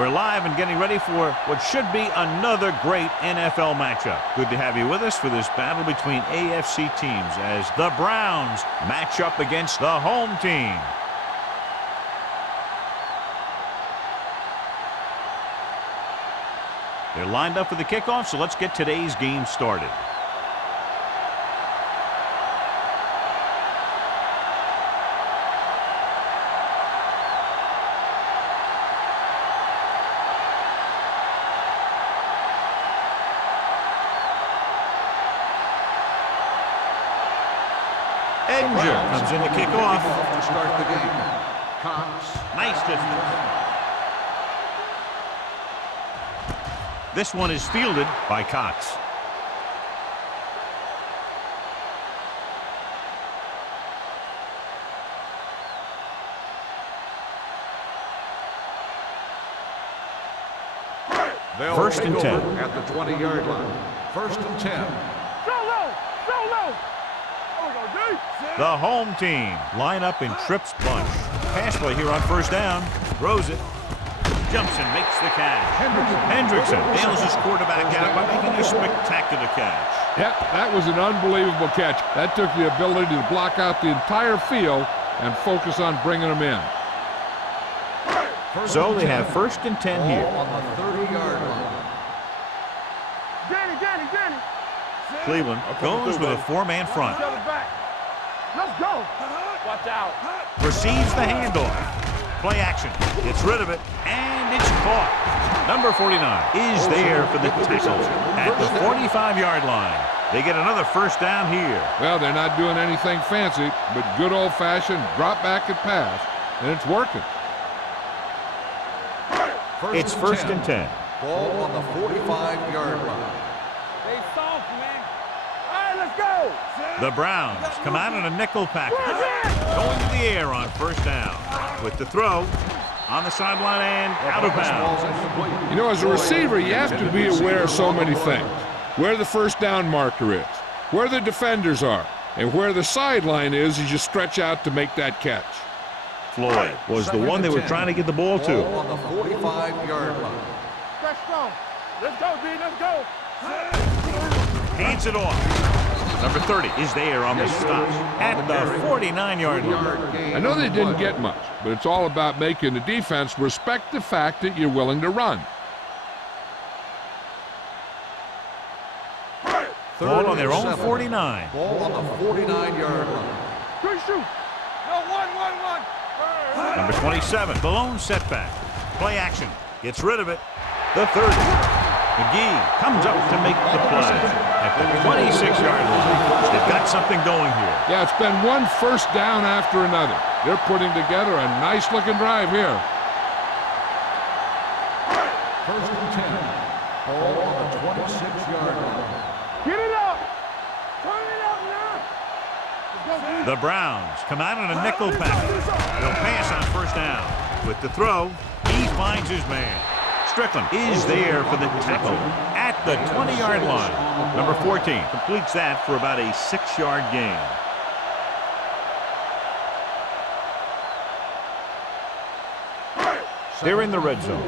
We're live and getting ready for what should be another great NFL matchup. Good to have you with us for this battle between AFC teams as the Browns match up against the home team. They're lined up for the kickoff, so let's get today's game started. Comes in to kick off. To start the game. Cox. Nice distance. This one is fielded by Cox. First and 10. At the 20-yard line. First and 10. The home team line up in trips bunch. Pass play here on first down. Throws it. Jumps and makes the catch. Hendrickson bails his quarterback out by making a spectacular catch. Yep, that was an unbelievable catch. That took the ability to block out the entire field and focus on bringing them in. So they have first and 10 here. On the 30-yard line. Danny. Cleveland goes with a four-man front. Let's go. Watch out. Receives the handoff. Play action. Gets rid of it. And it's caught. Number 49 is there for the tackle at the 45-yard line. They get another first down here. Well, they're not doing anything fancy, but good old-fashioned drop back and pass, and it's working. It's first and 10. Ball on the 45-yard line. They soft, man. All right, let's go. The Browns come out in a nickel package. Going to the air on first down. With the throw on the sideline and out of bounds. You know, as a receiver, you have to be aware of so many things. Where the first down marker is, where the defenders are, and where the sideline is as you stretch out to make that catch. Floyd was the one they were trying to get the ball to. Ball on the 45-yard line. Let's go. Let's go, D. Let's go. Hands it off. Number 30 is there on the stop at the 49-yard line. I know they didn't get much, but it's all about making the defense respect the fact that you're willing to run. Ball on their own 49. Ball on the 49-yard line. Good shoot. No, one. Number 27, the lone setback. Play action. Gets rid of it. The 30. McGee comes up to make the play at the 26-yard line. They've got something going here. Yeah, it's been one first down after another. They're putting together a nice-looking drive here. First and 10. Ball on the 26-yard line. Get it up. Turn it up now. The Browns come out in a nickel package. They'll pass on first down. With the throw, he finds his man. Strickland is there for the tackle at the 20-yard line. Number 14 completes that for about a 6-yard gain. They're in the red zone.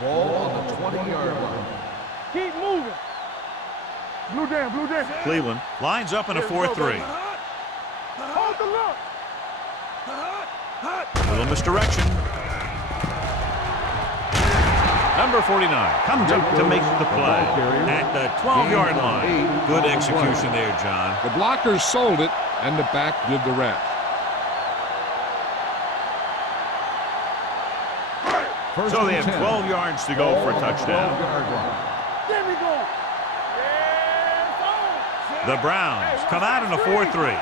Ball on the 20-yard line. Keep moving. Blue down. Cleveland lines up in a 4-3. Hold the look. Little misdirection. Number 49 comes up to make the play at the 12-yard line. Good execution there, John. The blockers sold it, and the back did the rest. So they have 12 yards to go for a touchdown. There we go. The Browns come out in a 4-3.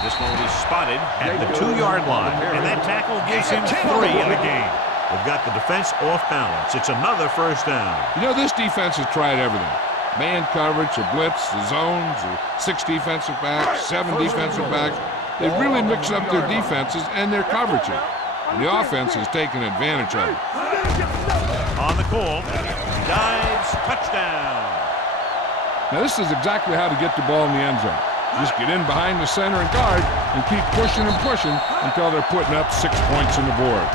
This one will be spotted at the 2-yard line, and that tackle gives him 3 in the game. They've got the defense off balance. It's another first down. You know, this defense has tried everything. Man coverage, a blitz, the zones, 6 defensive backs, 7 defensive backs. They've really mixed up their defenses and their coverages. And the offense has taken advantage of it. On the call, dives, touchdown. Now, this is exactly how to get the ball in the end zone. Just get in behind the center and guard and keep pushing and pushing until they're putting up 6 points on the board.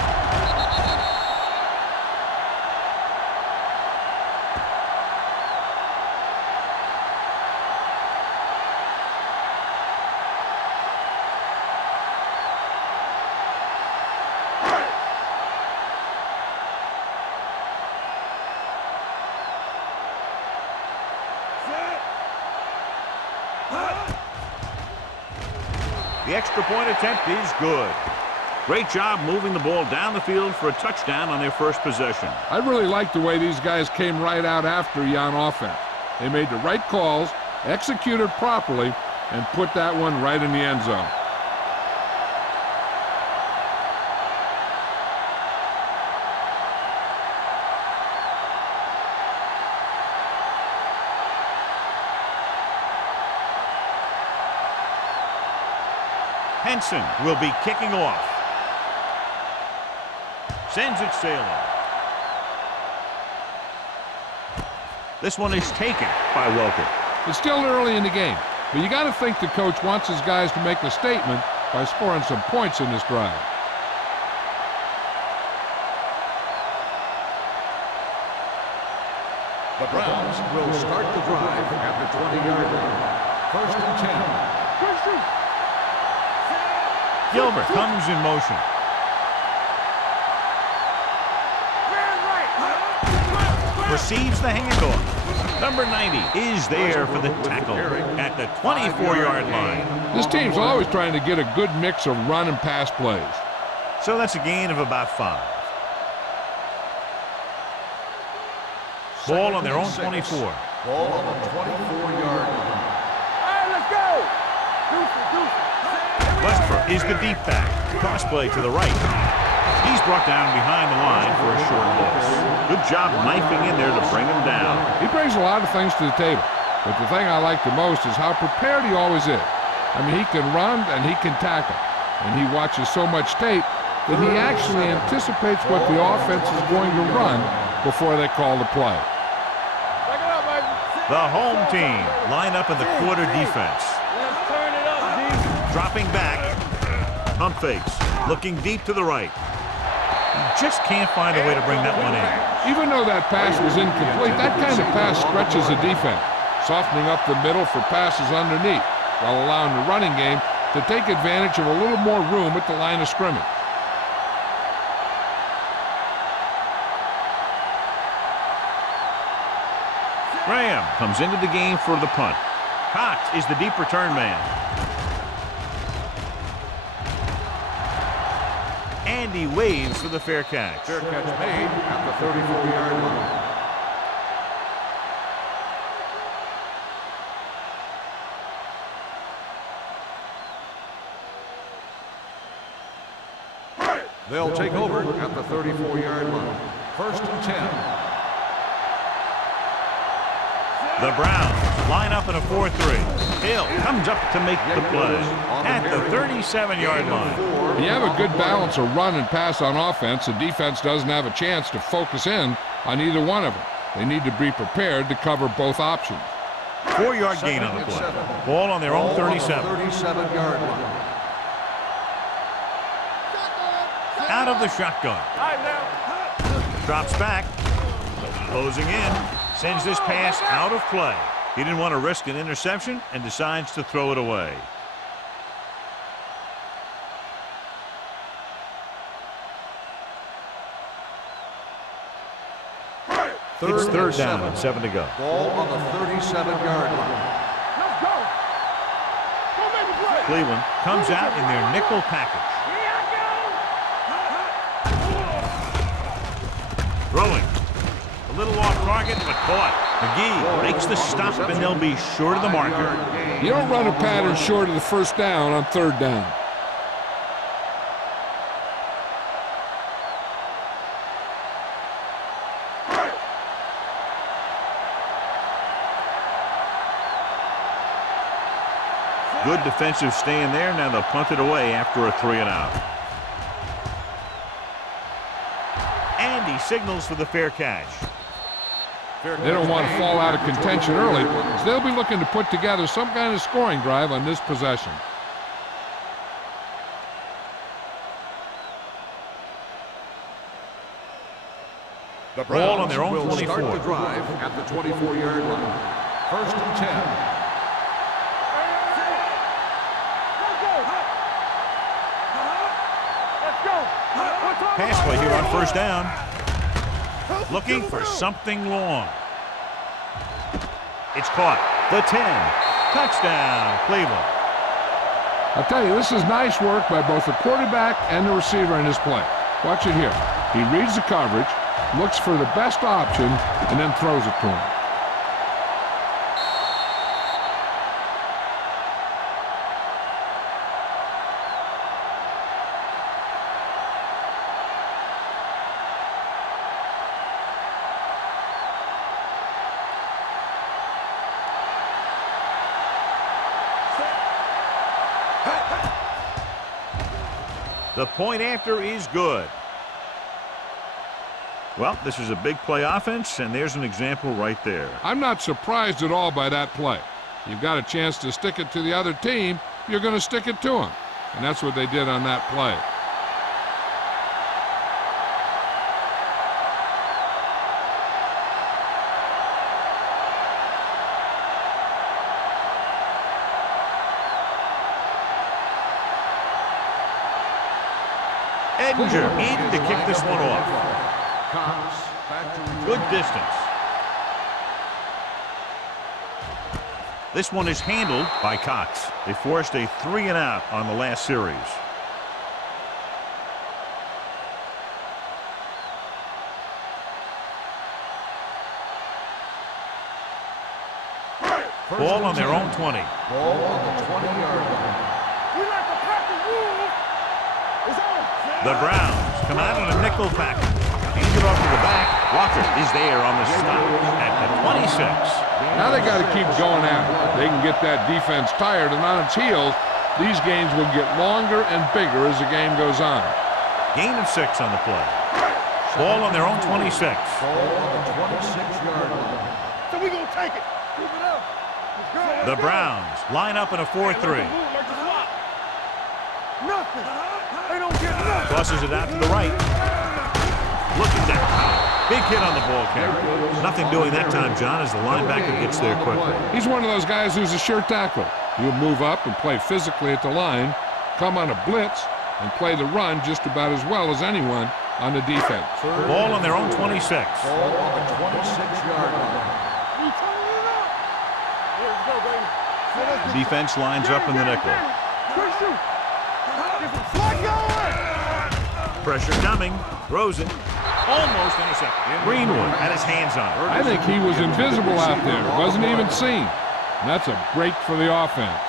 The extra point attempt is good. Great job moving the ball down the field for a touchdown on their first possession. I really like the way these guys came right out after you on offense. They made the right calls, executed properly, and put that one right in the end zone. Henson will be kicking off. Sends it sailing. This one is taken by Welker. It's still early in the game, but you got to think the coach wants his guys to make a statement by scoring some points in this drive. The Browns will start the drive at the 20-yard line. 1st and 10. Gilbert comes in motion. Receives the handoff. Number 90 is there for the tackle at the 24-yard line. This team's always trying to get a good mix of run and pass plays. So that's a gain of about 5. Ball on their own 24. Ball on the 24-yard line. All right, let's go. Deuce. Westbrook is the deep back. Cross play to the right. He's brought down behind the line for a short loss. Good job knifing in there to bring him down. He brings a lot of things to the table, but the thing I like the most is how prepared he always is. I mean, he can run and he can tackle, and he watches so much tape that he actually anticipates what the offense is going to run before they call the play. Back it up, baby. The home team line up in the quarter defense. Let's turn it up, D. Dropping back. Pump fakes. Looking deep to the right. He just can't find a way to bring that one in. Even though that pass was incomplete, that kind of pass stretches the defense, softening up the middle for passes underneath, while allowing the running game to take advantage of a little more room at the line of scrimmage. Graham comes into the game for the punt. Cox is the deep return man. And he waves for the fair catch. Fair catch made at the 34-yard line. They'll take over at the 34-yard line. 1st and 10. The Browns line up in a 4-3. Hill comes up to make the play at the 37-yard line. When you have a good balance of run and pass on offense, the defense doesn't have a chance to focus in on either one of them. They need to be prepared to cover both options. 4-yard gain on the play. Ball on their own 37. 37-yard line. Out of the shotgun. All right, now. Drops back. Closing in. Sends this pass out of play. He didn't want to risk an interception and decides to throw it away. It's third down and 7 to go. Ball on the 37-yard line. Let's go. Go make a play. Cleveland comes out in their nickel package. Here I go. Throwing. A little off target, but caught. McGee makes the stop, and they'll be short of the marker. You don't run a pattern short of the first down on 3rd down. Good defensive stand there. Now they'll punt it away after a 3-and-out. And he signals for the fair catch. They don't want to fall out of contention early, so they'll be looking to put together some kind of scoring drive on this possession. The Ball on Browns their own will 24. start the drive at the 24-yard line. First and 10. Pass play here on first down. Looking for something long. It's caught. The 10. Touchdown, Cleveland. I'll tell you, this is nice work by both the quarterback and the receiver in this play. Watch it here. He reads the coverage, looks for the best option, and then throws it to him. The point after is good. Well, this is a big play offense, and there's an example right there. I'm not surprised at all by that play. You've got a chance to stick it to the other team, you're going to stick it to them. And that's what they did on that play. Edinger in to kick this one off. Good distance. This one is handled by Cox. They forced a 3-and-out on the last series. Ball on their own 20. Ball on the 20-yard line. The Browns come out on a nickel package. Hand it off to the back. Walker is there on the stop at the 26. Now they got to keep going at it. They can get that defense tired and on its heels. These games will get longer and bigger as the game goes on. Gain of 6 on the play. Ball on their own 26. Ball on the 26-yard line. So we gonna take it. Keep it up. Let's go. The Browns line up in a 4-3. Nothing. They don't get nothing. Tosses it out to the right. Look at that power. Big hit on the ball carrier. Nothing doing that time, John, as the linebacker gets there quickly. He's one of those guys who's a sure tackler. He'll move up and play physically at the line, come on a blitz, and play the run just about as well as anyone on the defense. Ball on their own 26. Ball on the 26-yard line. We turning it up. Here we go, baby. The defense lines up in the nickel. Quick shoot. Slide going. Pressure coming. Throws it. Almost intercepted. Greenwood had his hands on it. I think he was invisible out there. Wasn't even seen. And that's a break for the offense.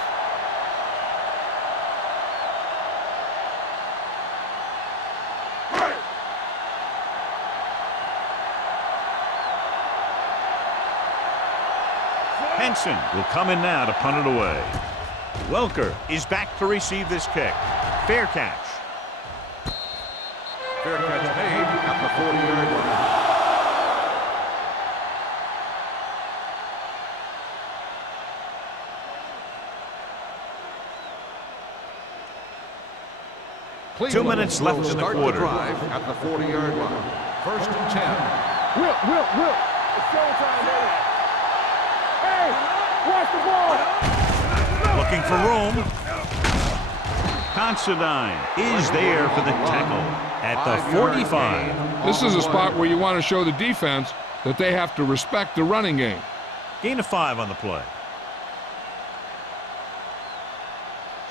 Henson will come in now to punt it away. Welker is back to receive this kick. Fair catch. Fair catch made at the 40-yard line. Cleveland 2 minutes left will in the start quarter. drive at the 40-yard line. First and 10. Will. It's showtime, baby. Hey, watch the ball. Looking for room. Considine is there for the tackle at the 45. This is a spot where you want to show the defense that they have to respect the running game. Gain of 5 on the play.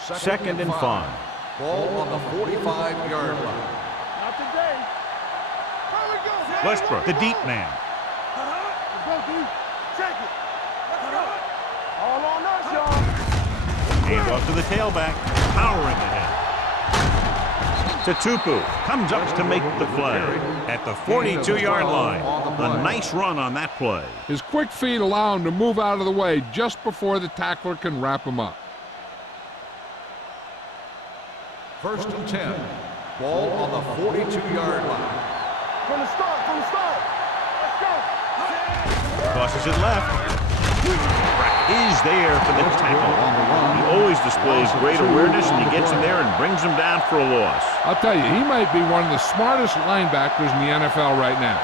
Second and 5. Ball on the 45-yard line. Not today. Here we go. Westbrook, the deep man. Let's go, D. Check it. All on us, y'all. Hand off to the tailback. Powering ahead. Tupu comes up to make the play at the 42-yard line. A nice run on that play. His quick feet allow him to move out of the way just before the tackler can wrap him up. First and 10. Ball on the 42-yard line. From the start. Let's go. Tosses it left. Is there for the tackle. He always displays great awareness, and he gets in there and brings him down for a loss. I'll tell you, he might be one of the smartest linebackers in the NFL right now.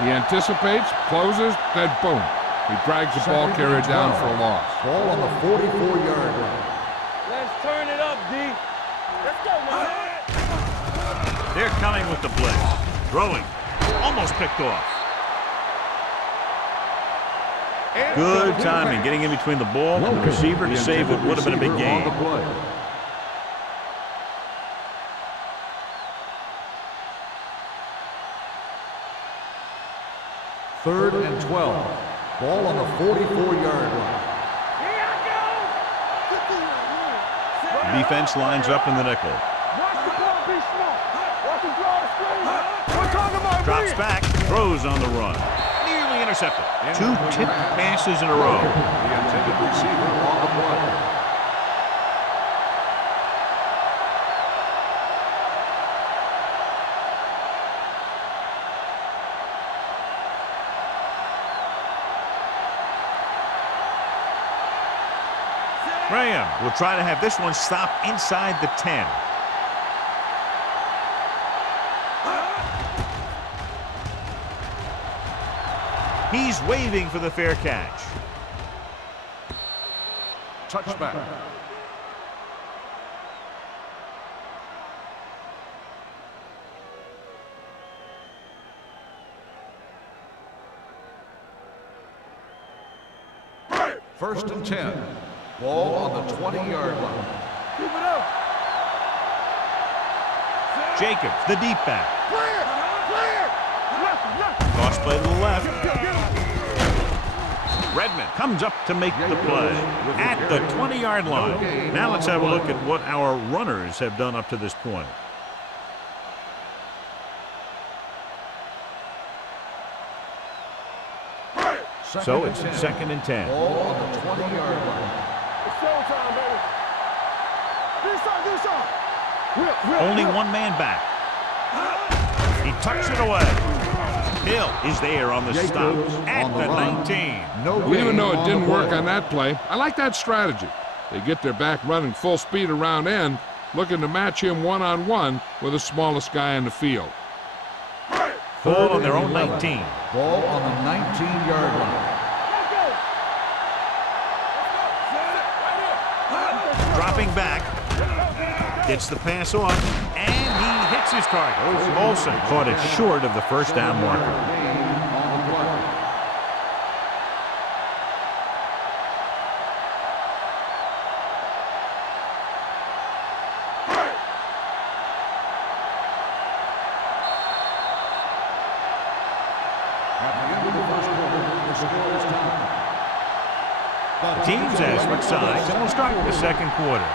He anticipates, closes, then boom. He drags the ball carrier down for a loss. Ball on the 44-yard line. Let's turn it up, D. Let's go, man. They're coming with the blitz. Throwing. Almost picked off. Good timing, getting in between the ball and the receiver to save what would have been a big gain. Third and 12. Ball on the 44-yard line. Here I go. Defense lines up in the nickel. Watch the ball be smart. Watch him draw the screen. We're talking about Drops back, throws on the run. Nearly intercepted. 2 tipped passes in a row. The intended receiver on the play. Graham will try to have this one stop inside the 10. He's waving for the fair catch. Touchback. First and 10. Ball on the 20-yard line. Keep it up. Jacobs, the deep back. Clear. Clear. Left. Toss play to the left. Redmond comes up to make the play at the 20-yard line. Now let's have a look at what our runners have done up to this point. So it's 2nd and 10. Ball on the 20-yard line. It's showtime, baby. This side. Only one man back. He tucks it away. Hill is there on the stop at the 19. Even though it didn't work on that play, I like that strategy. They get their back running full speed around end, looking to match him one-on-one with the smallest guy in the field. Ball on their own 19. Ball on the 19-yard line. Dropping back. Gets the pass off, and he hits his target. Olsen caught it short of the first down marker. At the end of the first quarter, the score is tied. The teams have switched sides, and we'll start the second quarter.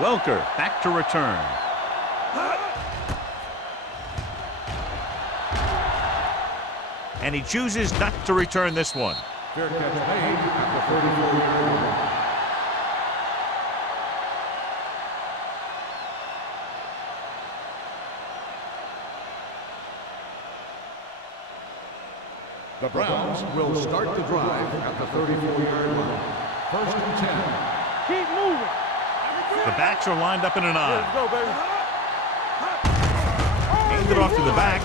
Welker back to return. And he chooses not to return this one. Fair catch made at the 34-yard line. The Browns will start the drive at the 34-yard line. First and 10. Keep moving. The backs are lined up in an Let's eye. go, baby. Handed off to the back.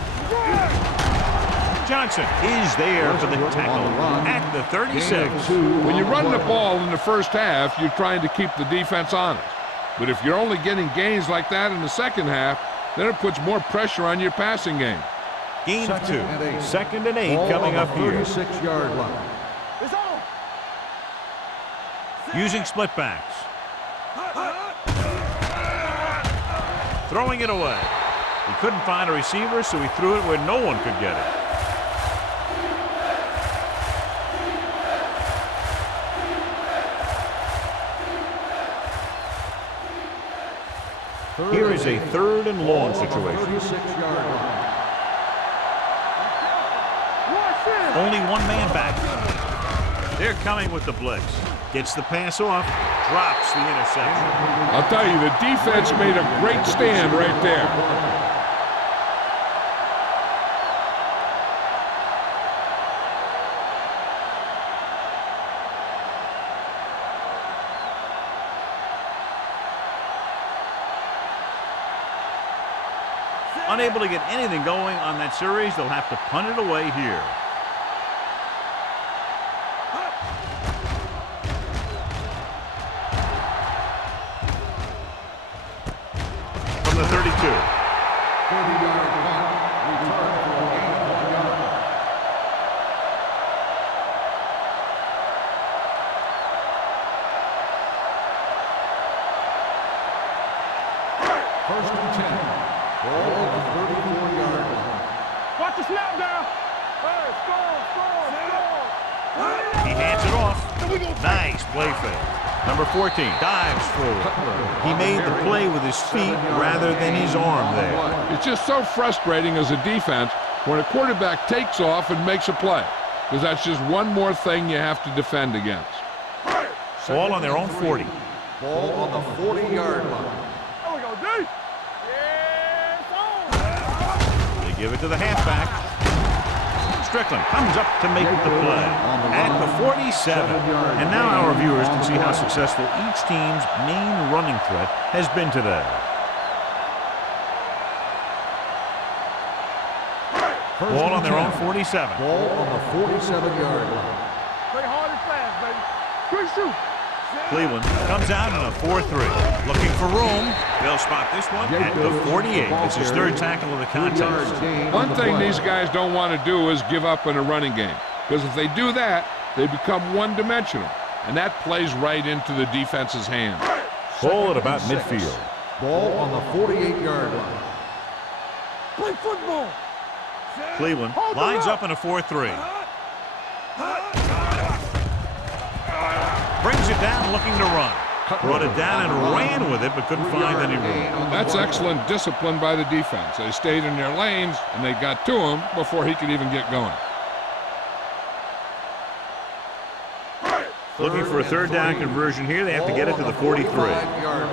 Johnson is there for the tackle at the 36. When you run the ball in the first half, you're trying to keep the defense honest. But if you're only getting gains like that in the second half, then it puts more pressure on your passing game. Gain of 2. 2nd and 8 coming up here. 36-yard line. It's on. Using split backs. Throwing it away. He couldn't find a receiver, so he threw it where no one could get it. Here is a 3rd and long situation. 36-yard line. Only one man back. They're coming with the blitz. Gets the pass off. Drops the interception. I'll tell you, the defense made a great stand right there. Unable to get anything going on that series, they'll have to punt it away here. From the 32. 30-yard punt. Return for a gain of 1 yard. First and 10. Ball on the 34-yard line. Watch the snap down. Hey, score. He hands it off. Nice play fake. Number 14 dives forward. He made the play with his feet rather than his arm there. It's just so frustrating as a defense when a quarterback takes off and makes a play, because that's just one more thing you have to defend against. Ball on their own 40. Ball on the 40-yard line. There we go, D. They give it to the halfback. Strickland comes up to make the play at the 47. And now our viewers can see how successful each team's main running threat has been today. Ball on their own 47. Ball on the 47-yard line. Play hard and fast, baby. Quick shoot. Cleveland comes out in a 4-3. Looking for room. They'll spot this one at the 48. It's his third tackle of the contest. One thing these guys don't want to do is give up in a running game, because if they do that, they become one-dimensional, and that plays right into the defense's hands. Ball at about midfield. Ball on the 48-yard line. Play football. Cleveland lines up in a 4-3. Brings it down looking to run. Brought it down and ran with it, but couldn't find any room. That's excellent discipline by the defense. They stayed in their lanes, and they got to him before he could even get going. Looking for a third down conversion here. They have to get it to the 43. Here we go.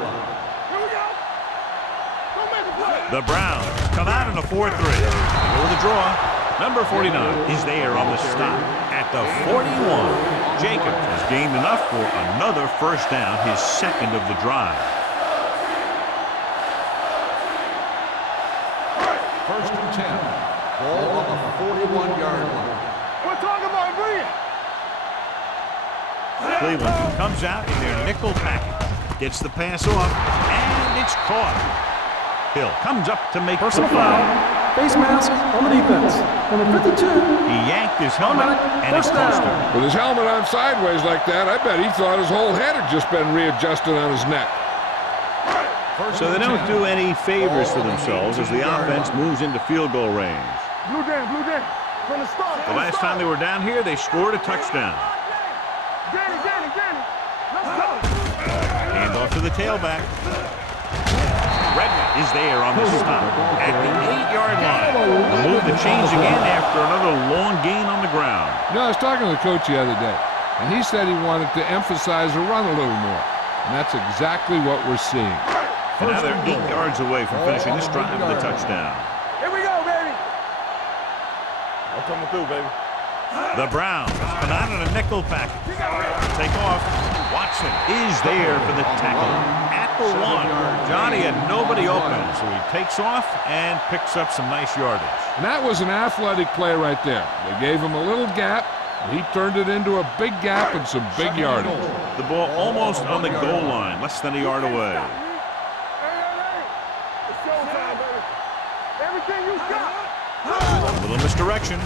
Don't make a play. The Browns come out in a 4-3. They go with a draw. Number 49 is there on the stop at the 41. Jacobs has gained enough for another first down, his second of the drive. First and 10. Ball on the 41-yard line. We're talking about brilliant. Cleveland comes out in their nickel package. Gets the pass off, and it's caught. Hill comes up to make the Personal play. foul. Face mask on the defense. Number 52. He yanked his helmet, and it's First down. cost him. With his helmet on sideways like that, I bet he thought his whole head had just been readjusted on his neck. So they don't do any favors for themselves as the offense moves into field goal range. Blue Dan. From the start. The last time they were down here, they scored a touchdown. Danny. Let's go. Hand off to the tailback. Redmond is there on the stop at the 8-yard line. The move to change again after another long gain on the ground. You know, I was talking to the coach the other day, and he said he wanted to emphasize the run a little more. And that's exactly what we're seeing. And now they're 8 yards away from finishing this drive with a touchdown. Here we go, baby. I'm coming through, baby. The Browns come out in a nickel package. Take off. Watson is there for the tackle at the 1. Johnny had nobody open, so he takes off and picks up some nice yardage. And that was an athletic play right there. They gave him a little gap, and he turned it into a big gap and some big yardage. The ball almost on the goal line, less than a yard away. Hey. It's showtime, baby. Everything you got. A little misdirection.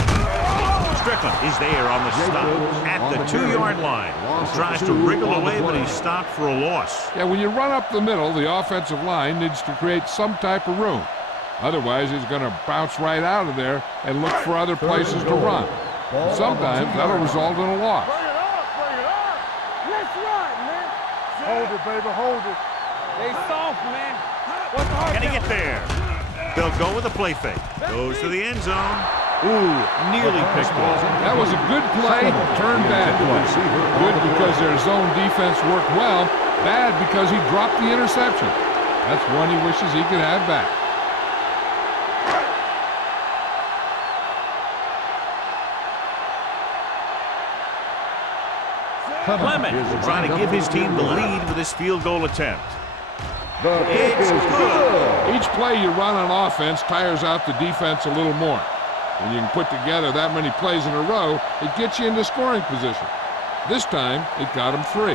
Strickland is there on the stop at the 2-yard line. He tries to wriggle away, but he's stopped for a loss. Yeah, when you run up the middle, the offensive line needs to create some type of room. Otherwise, he's going to bounce right out of there and look for other places to run. And sometimes that'll result in a loss. Bring it up. Let's run, man. Hold it, baby, hold it. They soft, man. What's the hard Can he get there? They'll go with a play fake. Goes to the end zone. Ooh, nearly picked off. That was a good play, turned bad play. Good because their zone defense worked well, bad because he dropped the interception. That's one he wishes he could have back. Clement trying to give his team the lead with his field goal attempt. It's good. Each play you run on offense tires out the defense a little more. When you can put together that many plays in a row, it gets you into scoring position. This time, it got him 3.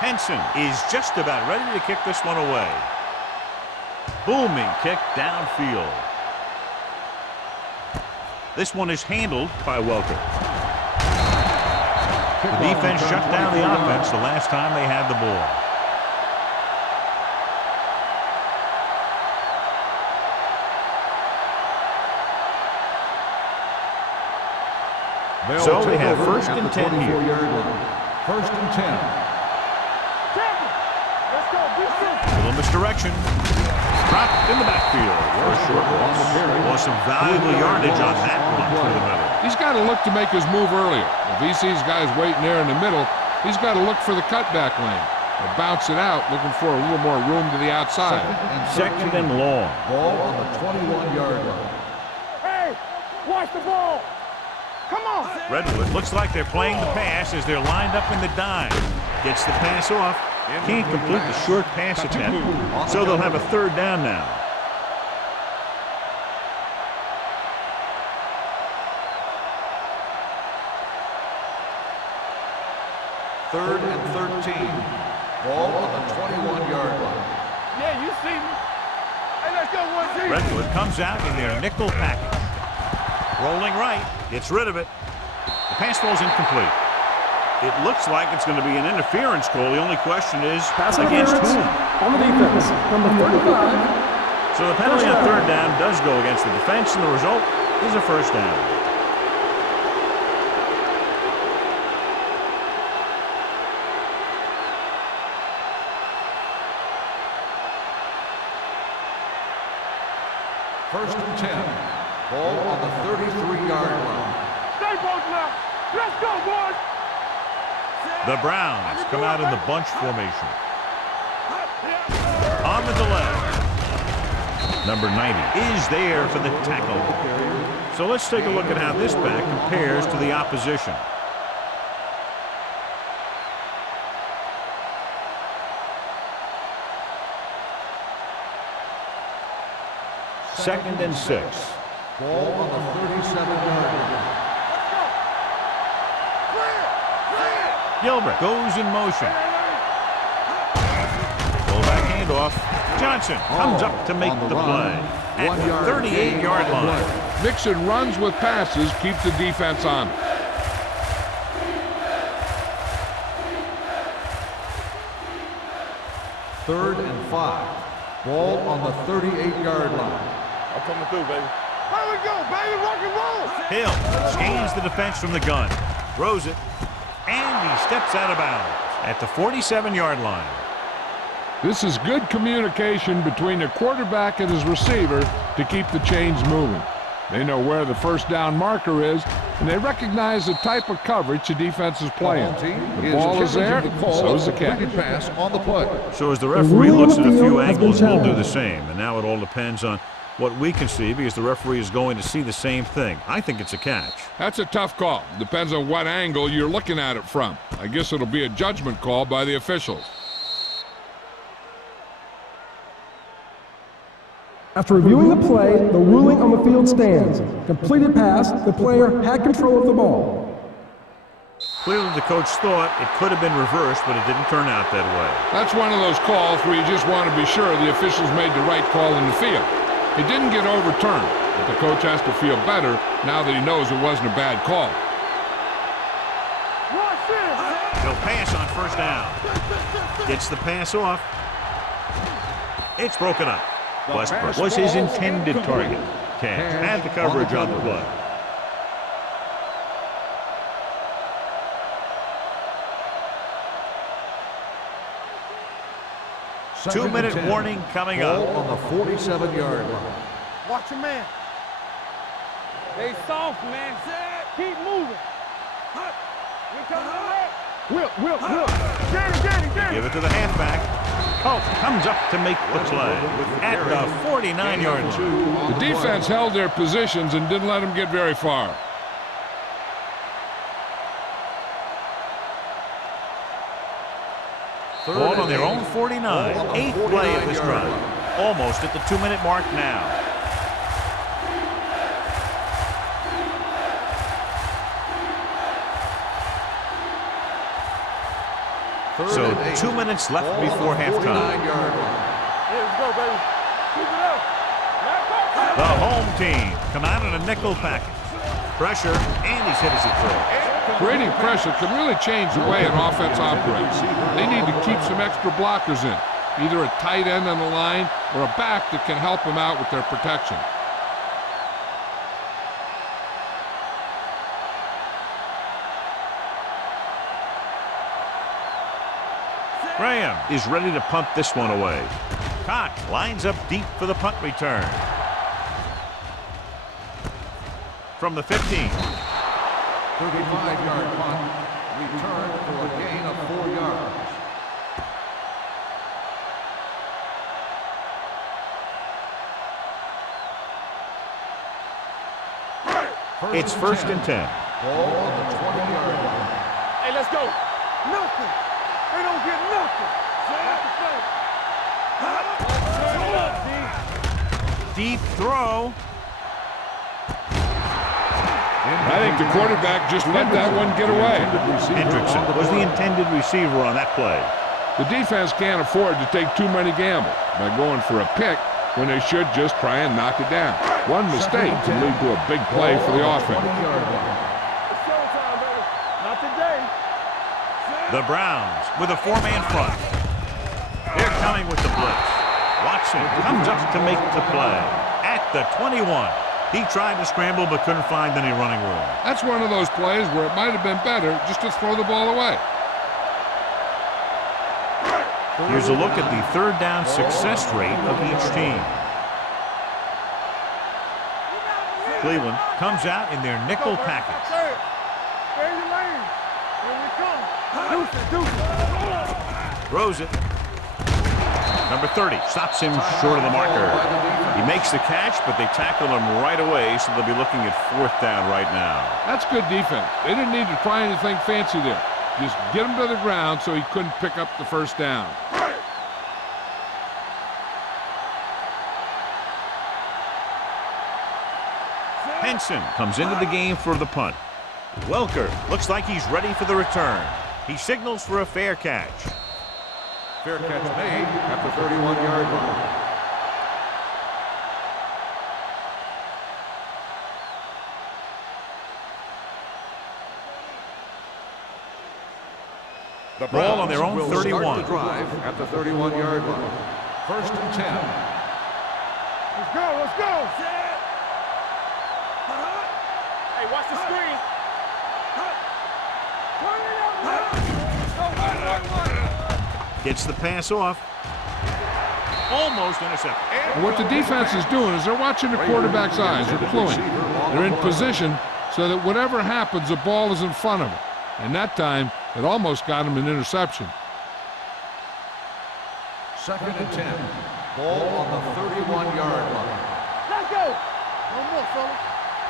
Henson is just about ready to kick this one away. Booming kick downfield. This one is handled by Welker. The defense shut down the offense the last time they had the ball. So they have first and 10 here. First and 10. Little misdirection. Dropped in the backfield for a short loss. Lost some valuable yardage on that one through the middle. He's got to look to make his move earlier. If he sees guys waiting there in the middle, he's got to look for the cutback lane. Or bounce it out, looking for a little more room to the outside. Second and long. Ball on the 21-yard line. Hey, watch the ball. Come on. Redwood looks like they're playing the pass as they're lined up in the dime. Gets the pass off. Can't complete the short pass attempt, so they'll have a third down now. Third and 13. Ball on the 21-yard line. Yeah, you see me. Hey, let's go, 1-2. Redwood comes out in their nickel package. Rolling right, gets rid of it. The pass falls incomplete. It looks like it's going to be an interference call. The only question is against whom? On the defense, number 35. So the penalty on third down does go against the defense, and the result is a first down. First and 10. Ball on the 33-yard line. Stay both now. Let's go, boys. The Browns come out in the bunch formation. On the delay. Number 90 is there for the tackle. So let's take a look at how this back compares to the opposition. Second and 6. Ball on the 37-yard line. Gilbert goes in motion. Fullback handoff. Johnson comes up to make the play at the 38-yard line. Mixon runs with passes, keep the defense on. Third and 5. Ball on the 38-yard line. I'm coming through, baby. Here we go, baby. Rock and roll. Hill scans the defense from the gun. Throws it. And he steps out of bounds at the 47-yard line. This is good communication between the quarterback and his receiver to keep the chains moving. They know where the first down marker is, and they recognize the type of coverage the defense is playing. The ball is there, so is the catch. Pass on the play. So as the referee looks at a few angles, we'll do the same. And now it all depends on what we can see, because the referee is going to see the same thing. I think it's a catch. That's a tough call. Depends on what angle you're looking at it from. I guess it'll be a judgment call by the officials. After reviewing the play, the ruling on the field stands. Completed pass, the player had control of the ball. Clearly the coach thought it could have been reversed, but it didn't turn out that way. That's one of those calls where you just want to be sure the officials made the right call in the field. It didn't get overturned, but the coach has to feel better now that he knows it wasn't a bad call. He'll pass on first down. Gets the pass off. It's broken up. Westbrook was his intended target. Cash had the coverage on the play. Two-minute warning coming up. On the 47-yard line. Watch your man. They soft, man. Keep moving. We coming up. Whip. Get him. Give it to the halfback. Colt comes up to make the play at the 49-yard line. The defense held their positions and didn't let them get very far. Ball on their own 49. Eighth play of this drive. Almost at the 2-minute mark now. So 2 minutes left before halftime. Let's go, baby. Keep it up. The home team come out in a nickel package. Pressure, and he's hit as he throws. Creating pressure can really change the way an offense operates. They need to keep some extra blockers in, either a tight end on the line or a back that can help them out with their protection. Graham is ready to punt this one away. Cock lines up deep for the punt return. From the 15. 35-yard punt. Return for a gain of 4 yards. It's first and 10. Ball on the 20-yard line. Hey, let's go. Nothing. They don't get nothing. Turn it up, D. Deep throw. I think the quarterback just let that one get away. Hendrickson was the intended receiver on that play. The defense can't afford to take too many gambles by going for a pick when they should just try and knock it down. One mistake can lead to a big play for the offense. It's showtime, baby. Not today. The Browns with a 4-man front. They're coming with the blitz. Watson comes up to make the play at the 21. He tried to scramble but couldn't find any running room. That's one of those plays where it might have been better just to throw the ball away. Here's a look at the third down success rate of each team. Cleveland comes out in their nickel package. Stay in your lane. Here we come. Deuce it. Throws it. Number 30 stops him short of the marker. He makes the catch, but they tackle him right away, so they'll be looking at fourth down right now. That's good defense. They didn't need to try anything fancy there. Just get him to the ground so he couldn't pick up the first down. Henson comes into the game for the punt. Welker looks like he's ready for the return. He signals for a fair catch. Fair catch made at the 31-yard line. The ball on their own 31. Start the drive at the 31-yard line. First and 10. Let's go. Hey, watch the screen. Gets the pass off. Almost intercepted. And what the defense is doing is they're watching the quarterback's eyes. They're cluing. They're in position so that whatever happens, the ball is in front of them. And that time, it almost got him an interception. Second and 10. Ball on the 31-yard line. Let's go. No more, fellas.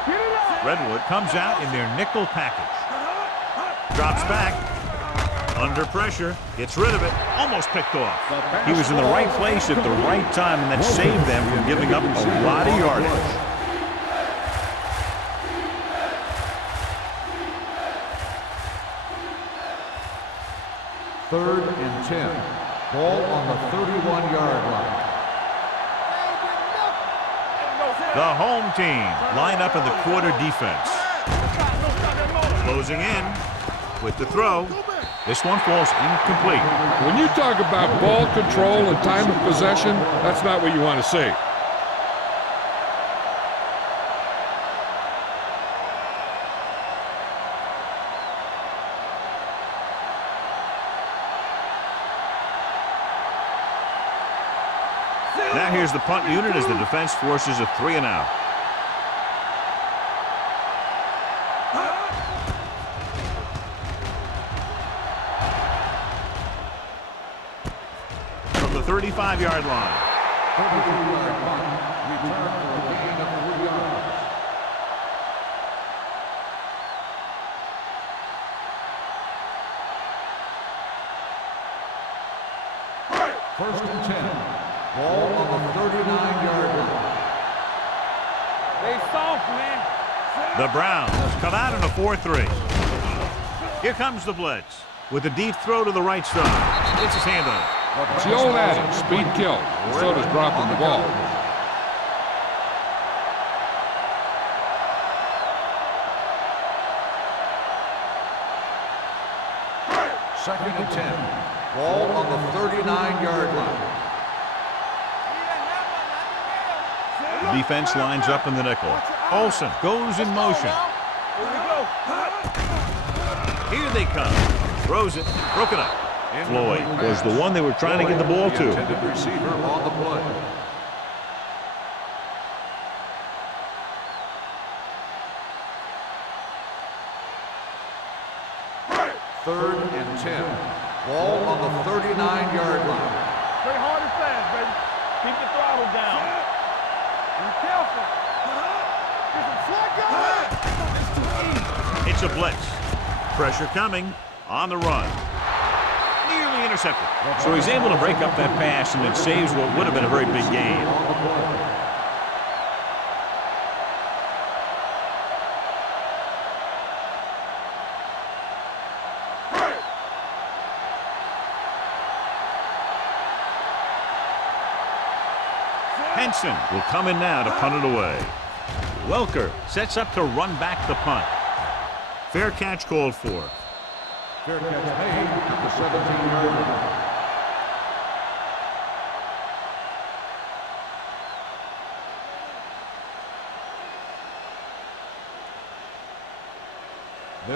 Get it up. Redwood comes out in their nickel package. Drops back. Under pressure. Gets rid of it. Almost picked off. He was in the right place at the right time, and that saved them from giving up a lot of yardage. Third and 10. Ball on the 31-yard line. The home team line up in the quarter defense. Closing in with the throw. This one falls incomplete. When you talk about ball control and time of possession, that's not what you want to see. Now here's the punt unit as the defense forces a 3-and-out. From the 35-yard line. 33-yard punt. Return for a gain of 3 yards. First and 10. Ball on the 39-yard line. They soft, man. The Browns come out in a 4-3. Here comes the blitz with a deep throw to the right side. Gets his hand on it. It's the old adage, speed kills. And so does dropping the ball. Second and 10. Ball on the 39-yard line. The defense lines up in the nickel. Olsen goes in motion. Here they come. Throws it. Broken up. Floyd was the one they were trying to get the ball to. Intended receiver on the play. Third and 10. Ball on the 39-yard line. Play hard and fast, baby. Keep the throttle down. Be careful. It's a blitz. Pressure coming on the run. Nearly intercepted. So he's able to break up that pass, and it saves what would have been a very big gain. Henson will come in now to punt it away. Welker sets up to run back the punt. Fair catch called for. Fair catch made at the 17-yard line.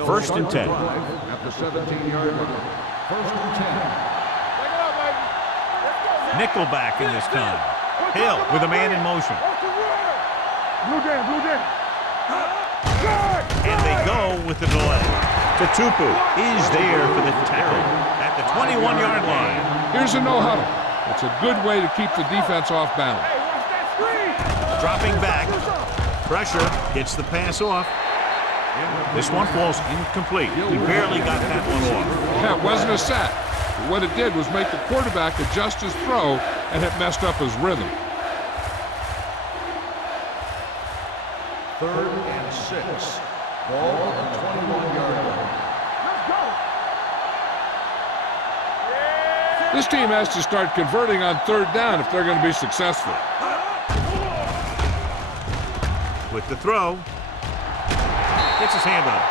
First and 10. At the 17-yard line. First and 10. Nickelback in this time. Hill with a man in motion. Blue game, blue game. And they go with the delay. Tutupu is there for the tackle at the 21-yard line. Here's a no-huddle. It's a good way to keep the defense off balance. Hey, watch that screen. Dropping back. Pressure gets the pass off. This one falls incomplete. He barely got that one off. Yeah, it wasn't a sack. But what it did was make the quarterback adjust his throw, and it messed up his rhythm. Third and 6. Ball on the 21-yard line. This team has to start converting on third down if they're going to be successful. With the throw. Gets his hand on it.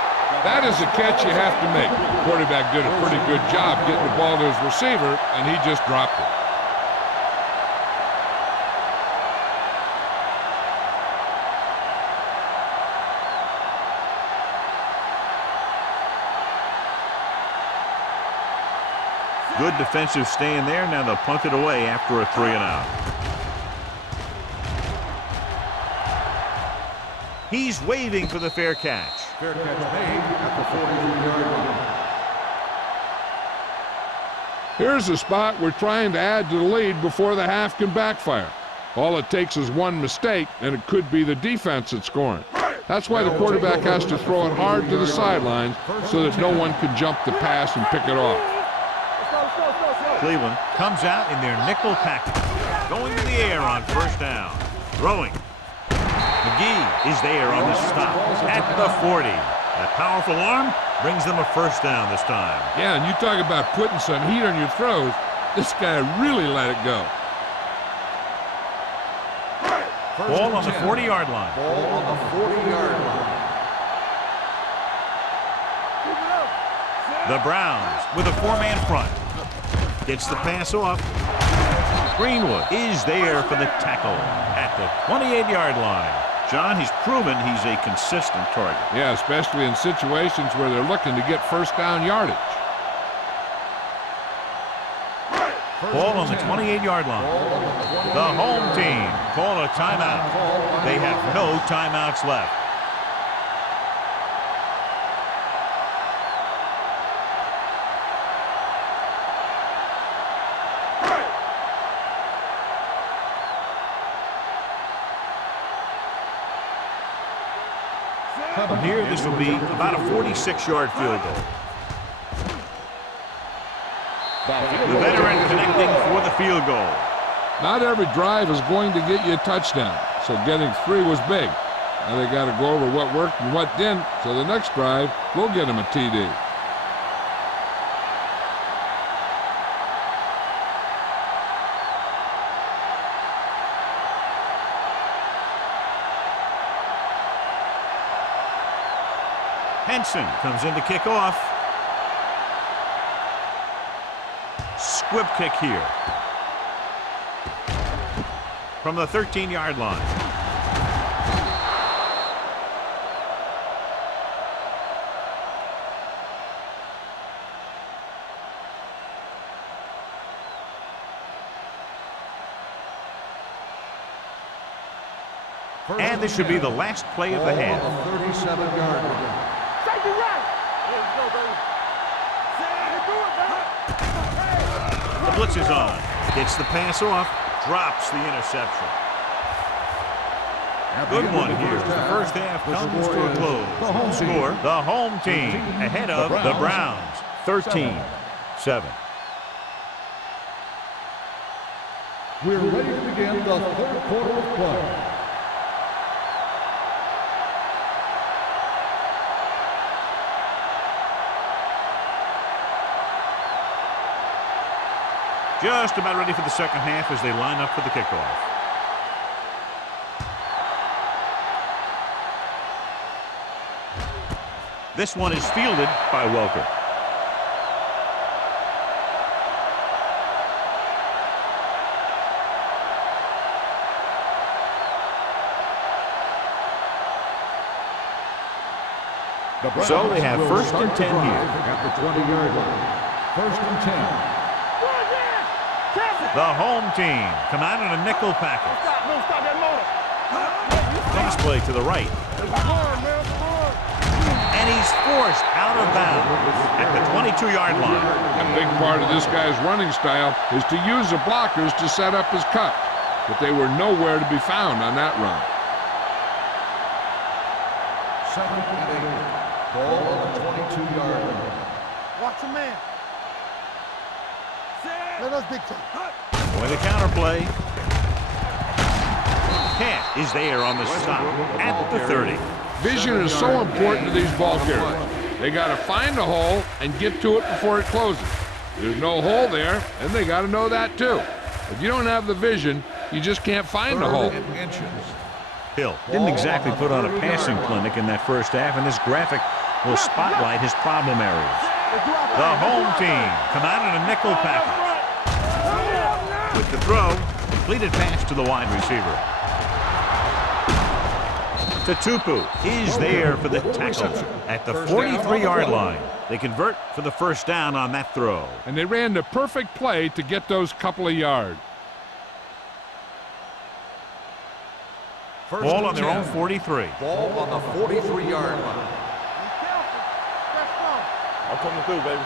That is a catch you have to make. The quarterback did a pretty good job getting the ball to his receiver, and he just dropped it. Good defensive stand there. Now they'll punt it away after a 3-and-out. He's waving for the fair catch. Fair catch made at the 43-yard line. Here's a spot we're trying to add to the lead before the half can backfire. All it takes is one mistake, and it could be the defense that's scoring. That's why the quarterback has to throw it hard to the sidelines so that no one can jump the pass and pick it off. Cleveland comes out in their nickel package. Going to the air on first down. Throwing. McGee is there on the stop at the 40. That powerful arm brings them a first down this time. Yeah, and you talk about putting some heat on your throws. This guy really let it go. Ball on the 40-yard line. Ball on the 40-yard line. The Browns with a 4-man front. Gets the pass off. Greenwood is there for the tackle at the 28-yard line. John, he's proven he's a consistent target. Yeah, especially in situations where they're looking to get first down yardage. Ball on the 28-yard line. The home team call a timeout. They have no timeouts left. From here, this will be about a 46-yard field goal. The veteran connecting for the field goal. Not every drive is going to get you a touchdown, so getting 3 was big. Now they got to go over what worked and what didn't, so the next drive will get them a TD. Henson comes in to kick off. Squib kick here. From the 13-yard line. And this should be the last play of the half. 37-yard line. The blitz is on. Gets the pass off. Drops the interception. Good one here. The first half comes to a close. Score, the home team ahead of the Browns. 13-7. We're ready to begin the third quarter of play. Just about ready for the second half as they line up for the kickoff. This one is fielded by Welker. So they have first and 10 here. At the 20-yard line. First and 10. The home team come out in a nickel package. Pass play to the right. And he's forced out of bounds at the 22-yard line. A big part of this guy's running style is to use the blockers to set up his cut, but they were nowhere to be found on that run. 2nd and 8. Ball on the 22-yard line. Watch a man. Let us big time. With a counterplay. Cat is there on the stop at the 30. Vision is so important to these ball carriers. They got to find a hole and get to it before it closes. There's no hole there, and they got to know that too. If you don't have the vision, you just can't find a hole. Hill didn't exactly put on a passing clinic in that first half, and this graphic will spotlight his problem areas. The home team come out in a nickel package. With the throw, completed pass to the wide receiver. Tupu is there for the tackle at the 43-yard line. They convert for the first down on that throw. And they ran the perfect play to get those couple of yards. Ball on their own 43. Ball on the 43-yard line. I'm coming through, baby.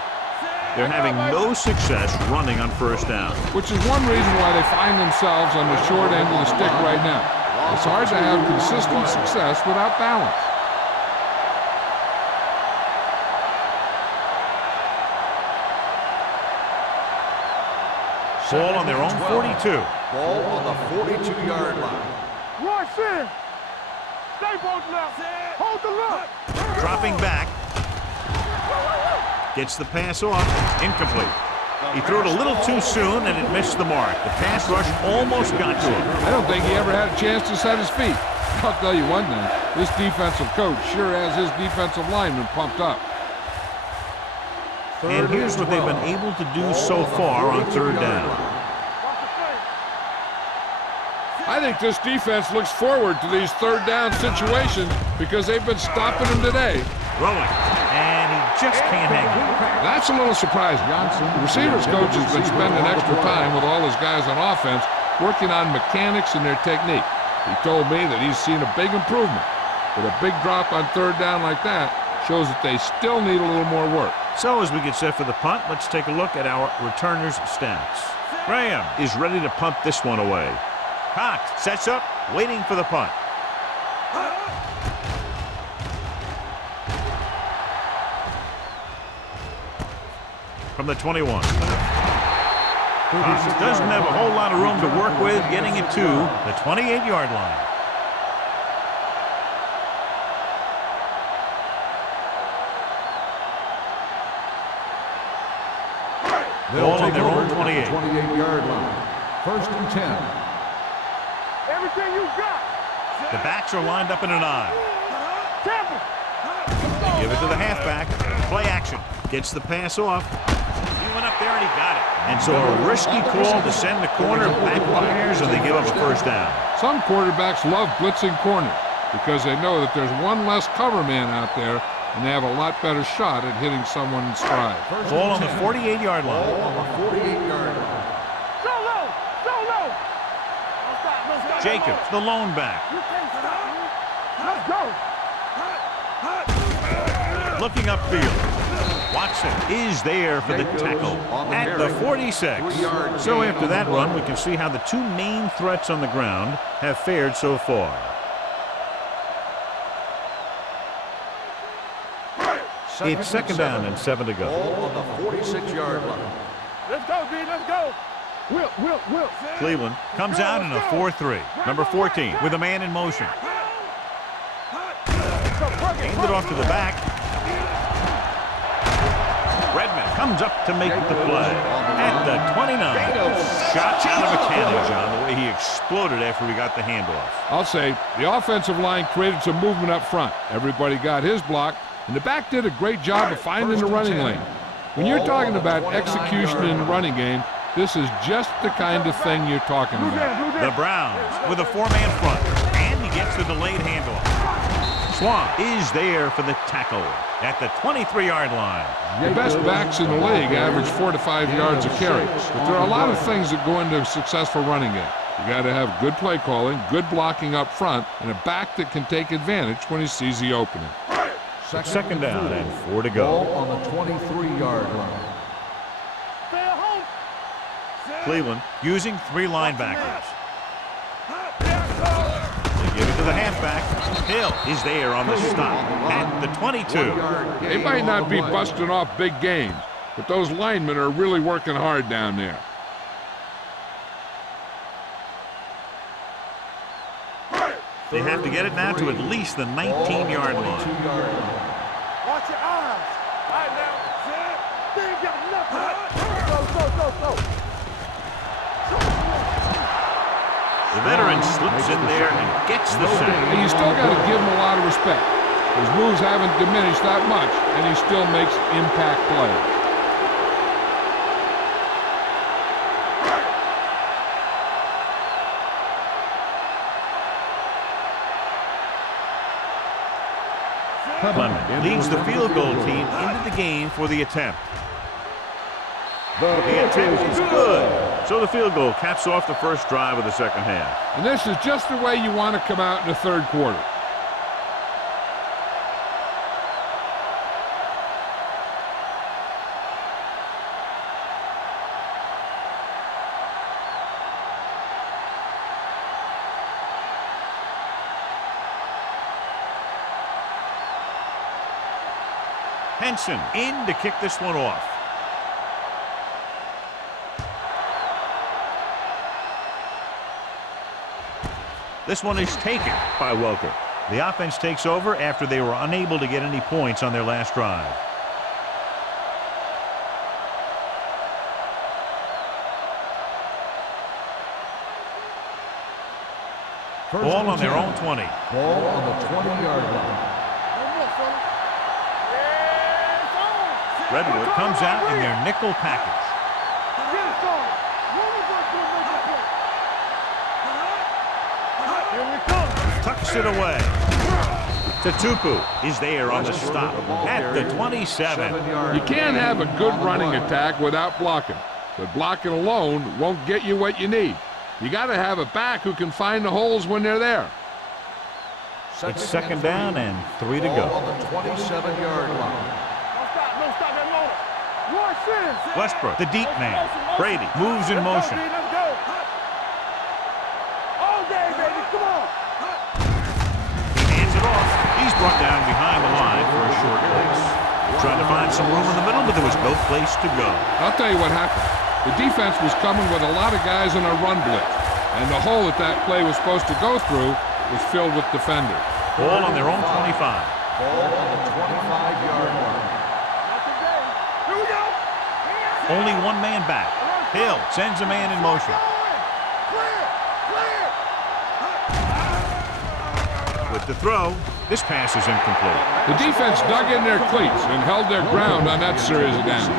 They're having no success running on first down. Which is one reason why they find themselves on the short end of the stick right now. It's hard to have consistent success without balance. Ball on their own 42. Ball on the 42-yard line. Rush in. Stay both left. Hold the look. Dropping back. Gets the pass off. Incomplete. He threw it a little too soon, and it missed the mark. The pass rush almost got to him. I don't think he ever had a chance to set his feet. I'll tell you one thing. This defensive coach sure has his defensive linemen pumped up. And here's what they've been able to do so far on third down. I think this defense looks forward to these third down situations because they've been stopping them today. Throwing. And he just can't hang on. That's a little surprising. The receivers coach has been spending extra time with all his guys on offense working on mechanics and their technique. He told me that he's seen a big improvement. But a big drop on third down like that shows that they still need a little more work. So as we get set for the punt, let's take a look at our returners' stats. Graham is ready to punt this one away. Cox sets up, waiting for the punt. From the 21. Cox doesn't have a whole lot of room to work with, getting it to the 28-yard line. They'll Ball on take their over own at the 28. 28-yard line. First and 10. Everything you got. The backs are lined up in an I. Temple. They give it to the halfback. Play action. Gets the pass off. He went up there and he got it. And so a risky call to send the corner backfires and they give up a first down. Some quarterbacks love blitzing corners because they know that there's one less cover man out there and they have a lot better shot at hitting someone in stride. Ball on the 48-yard line. Ball on the 48-yard line. So low. So low. Don't stop. Don't stop. Jacobs, the lone back. You can't stop me. Let's go. Looking upfield. Watson is there for the tackle at the 46. So after that run, we can see how the two main threats on the ground have fared so far. It's second down and 7 to go. Ball on the 46-yard line. Let's go, B. Let's go. Will. Cleveland comes out in a 4-3. Number 14 with a man in motion. Aimed it off to the back. Redmond comes up to make the play at the 29. Shot out of a cannon, John, the way he exploded after he got the handoff. I'll say the offensive line created some movement up front. Everybody got his block, and the back did a great job of finding the running lane. When you're talking about execution in the running game, this is just the kind of thing you're talking about. The Browns with a four-man front, and he gets the delayed handoff. Swamp is there for the tackle at the 23-yard line. The best backs in the league average 4 to 5 yards a carry, but there are a lot of things that go into a successful running game. You got to have good play calling, good blocking up front, and a back that can take advantage when he sees the opening. Second down and 4 to go. Ball on the 23-yard line. Cleveland using 3 linebackers. They give it to the halfback. Hill is there on the stop at the 22. They might not be busting off big gains, but those linemen are really working hard down there. They have to get it now to at least the 19-yard line. Watch your eyes. Right now. They ain't got nothing. Go. The veteran slips in there and gets the sack. And you still got to give him a lot of respect. His moves haven't diminished that much, and he still makes impact plays. Clement leads the field goal team into the game for the attempt. The attempt is good. So the field goal caps off the first drive of the second half. And this is just the way you want to come out in the third quarter. Henson in to kick this one off. This one is taken by Welker. The offense takes over after they were unable to get any points on their last drive. Ball on their own 20. Ball on the 20-yard line. Redwood comes out in their nickel package. Tucks it away. Tupu is there on the stop at the 27. You can't have a good running attack without blocking, but blocking alone won't get you what you need. You got to have a back who can find the holes when they're there. It's second down and 3 to go. On the 27-yard line. No stop that motor. Watch this. Westbrook, the deep man. Brady moves in motion. Let's go. All day, baby. Come on. He hands it off. He's brought down behind the line for a short pass. Trying to find some room in the middle, but there was no place to go. I'll tell you what happened. The defense was coming with a lot of guys in a run blitz, and the hole that play was supposed to go through was filled with defenders. Ball on their own 25. Ball on the 25-yard line. Here we go. Only one man back. Hill sends a man in motion. With the throw, this pass is incomplete. The defense dug in their cleats and held their ground on that series of downs.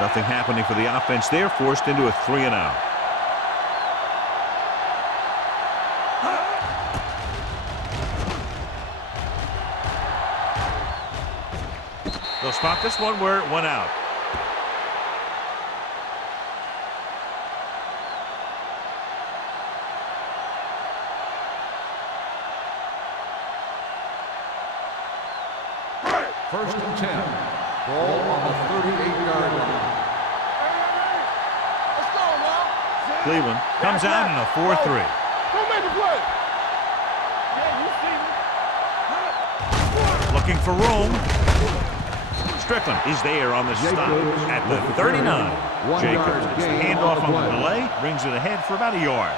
Nothing happening for the offense there, forced into a 3-and-out. They'll spot this one where it went out. First and 10. Ball on the 38-yard line. Let's go now. Cleveland comes out in a 4-3. Don't make a play. Yeah, you see me. Looking for room. Strickland is there on the stop at the 39. Jacobs gets the handoff on the delay, brings it ahead for about a yard.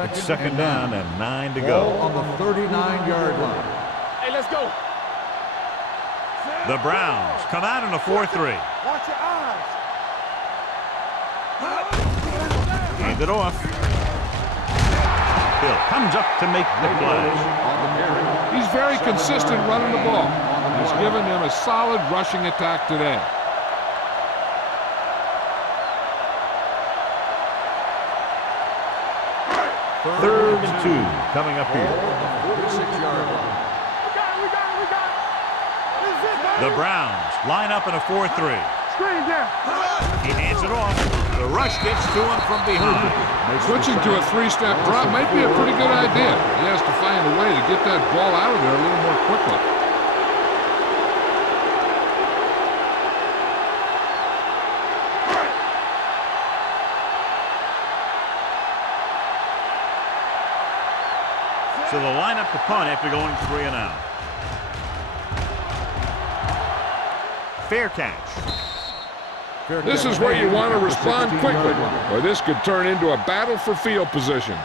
It's second down and 9 to go. Ball on the 39-yard line. Hey, let's go. The Browns come out in a 4-3. Watch your eyes. Hand it off. Hill comes up to make the play. He's very consistent running the ball. He's given them a solid rushing attack today. Third and 2 coming up here. On the 46-yard line. We got it. This is it, baby. The Browns line up in a 4-3. Screen down. He hands it off. The rush gets to him from behind. Switching to a three-step drop might be a pretty good idea. He has to find a way to get that ball out of there a little more quickly. So they'll line up the punt after going 3-and-out. Fair catch. This is where you want to respond quickly, or this could turn into a battle for field position.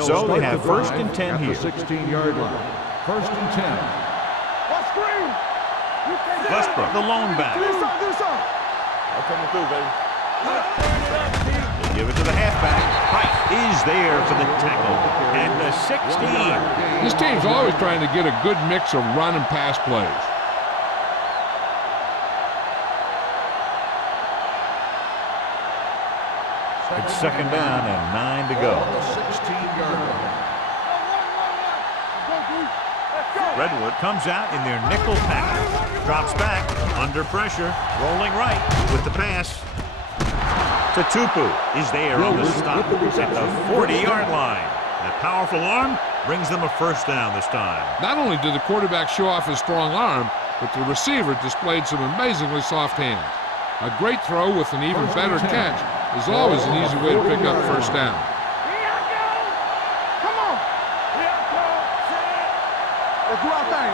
So they have first and 10 here. 16-yard line. First and 10. What screen? You can't Westbrook, the lone back. do something. I'm coming through, baby. Give it to the halfback. Pike is there for the tackle at the 16. This team's always trying to get a good mix of run and pass plays. It's second down and 9 to go. On the 16-yard line. Redwood comes out in their nickel package. Drops back, under pressure, rolling right with the pass. Tupu is there on the stop at the 40-yard line. That powerful arm brings them a first down this time. Not only did the quarterback show off his strong arm, but the receiver displayed some amazingly soft hands. A great throw with an even better catch is always an easy way to pick up first down. Come on.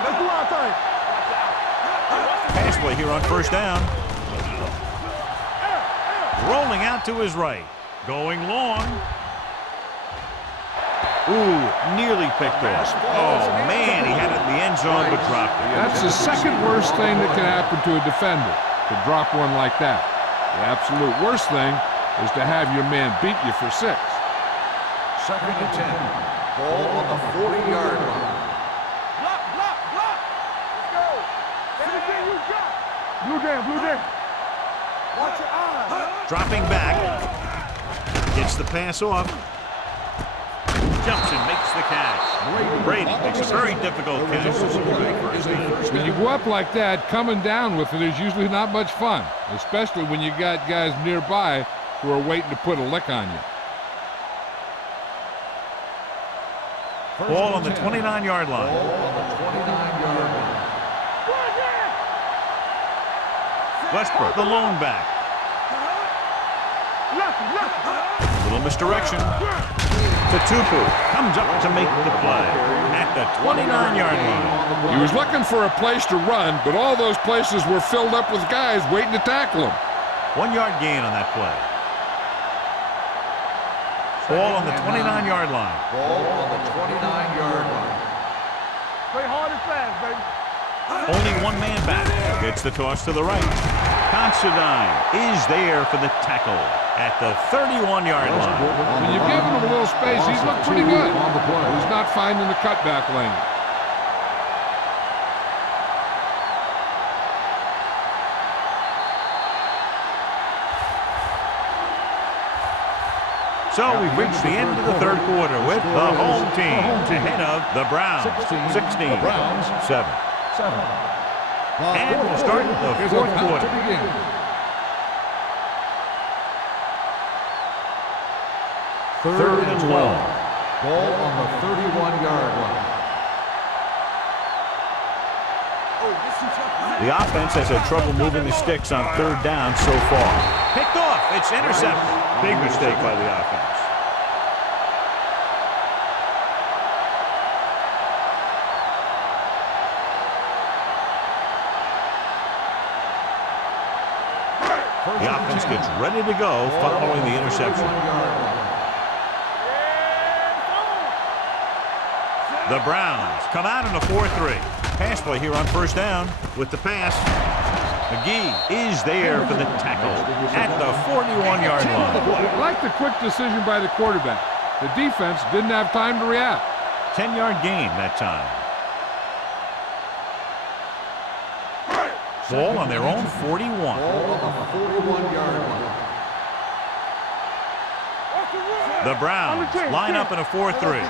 Let's do our thing. Pass play here on first down. Rolling out to his right. Going long. Ooh, nearly picked off. Oh, man, he had it in the end zone but dropped it. That's the second worst thing that can happen to a defender, to drop one like that. The absolute worst thing is to have your man beat you for 6. 2nd and 10. Ball on the 40-yard line. Block, block, block. Let's go. Everything you got. Blue down. Watch your eyes. Dropping back. Gets the pass off. Jumps and makes the catch. Brady makes a very difficult catch. When you go up like that, coming down with it is usually not much fun, especially when you got guys nearby who are waiting to put a lick on you. Ball on the 29-yard line. Ball on the 29-yard line. Westbrook, the lone back. Little misdirection. Tatupu comes up to make the play at the 29-yard line. He was looking for a place to run, but all those places were filled up with guys waiting to tackle him. 1-yard gain on that play. Ball on the 29-yard line. Ball on the 29-yard line. Play hard and fast, baby. Only one man back. Gets the toss to the right. Considine is there for the tackle at the 31-yard line. When you've given him a little space, he's looked pretty good. He's not finding the cutback lane. So we've reached the end of the third quarter with the home team ahead of the Browns, 16, 7. And we'll start the fourth quarter. Third and 12. Ball on the 31-yard line. The offense has had trouble moving the sticks on third down so far. Picked off. It's intercepted. Big mistake by the offense. The offense gets ready to go following the interception. The Browns come out in a 4-3. Pass play here on first down with the pass. McGee is there for the tackle at the 41-yard line. I like the quick decision by the quarterback. The defense didn't have time to react. 10-yard gain that time. Ball on their own 41. Ball on the 41-yard line. The Browns line up in a 4-3.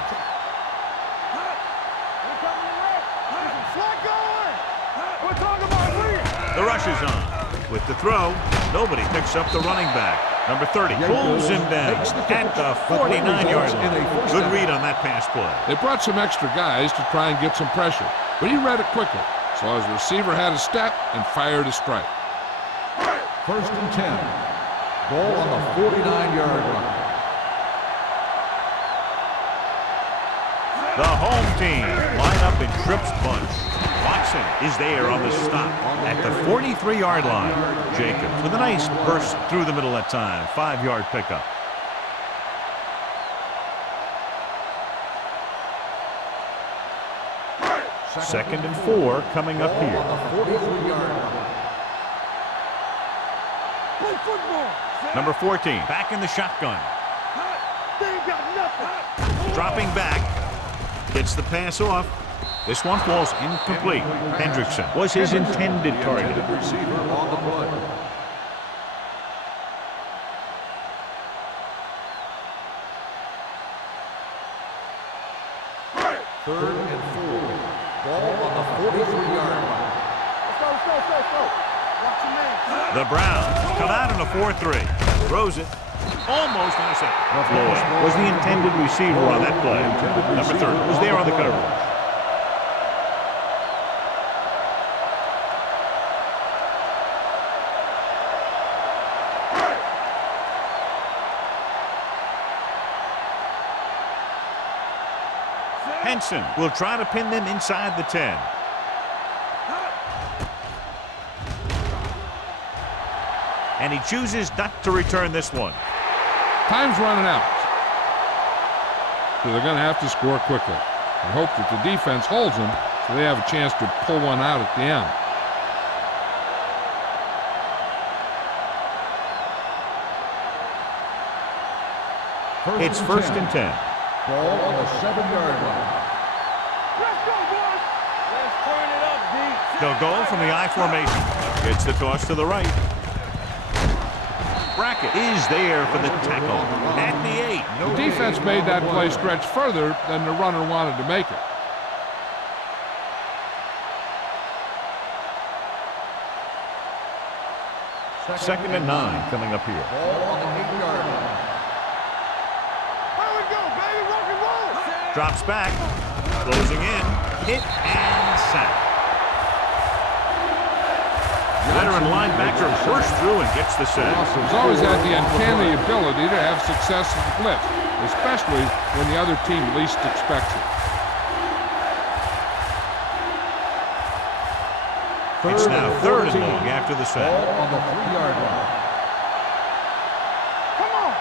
The rush is on. With the throw, nobody picks up the running back. Number 30 pulls him down at the 49-yard line. Good read on that pass play. They brought some extra guys to try and get some pressure, but he read it quickly. So his receiver had a step and fired a strike. 1st and 10. Ball on the 49-yard line. The home team line up in trips bunch. Watson is there on the stop at the 43-yard line. Jacobs with a nice burst through the middle that time. 5-yard pickup. Second and 4 coming up here. Number 14 back in the shotgun. Dropping back. Gets the pass off. This one falls incomplete. Hendrickson was his intended target. Receiver on the play. Third and 4. Ball on the 43-yard line. Let's go. Watch your man. The Browns come out in a 4-3. Throws it. Almost intercepted. Floyd was the intended receiver on that play. Number 30 was there on the coverage. Henson will try to pin them inside the 10. And he chooses not to return this one. Time's running out. so they're going to have to score quickly and hope that the defense holds them so they have a chance to pull one out at the end. It's first and 10. Ball on the 7-yard line. Let's go, boys. Let's turn it up, D. They'll go from the I formation. It's the toss to the right. Brackett is there for the tackle at the 8. The defense made that play stretch further than the runner wanted to make it. Second and 9 coming up here. Ball on the 8-yard line. Here we go, baby. Rock and roll. Drops back. Closing in. Hit and sack. Veteran linebacker bursts through and gets the sack. He's always had the uncanny ability to have success in the blitz, especially when the other team least expects it. It's now third and long after the sack. Ball on the 3-yard line. Come on.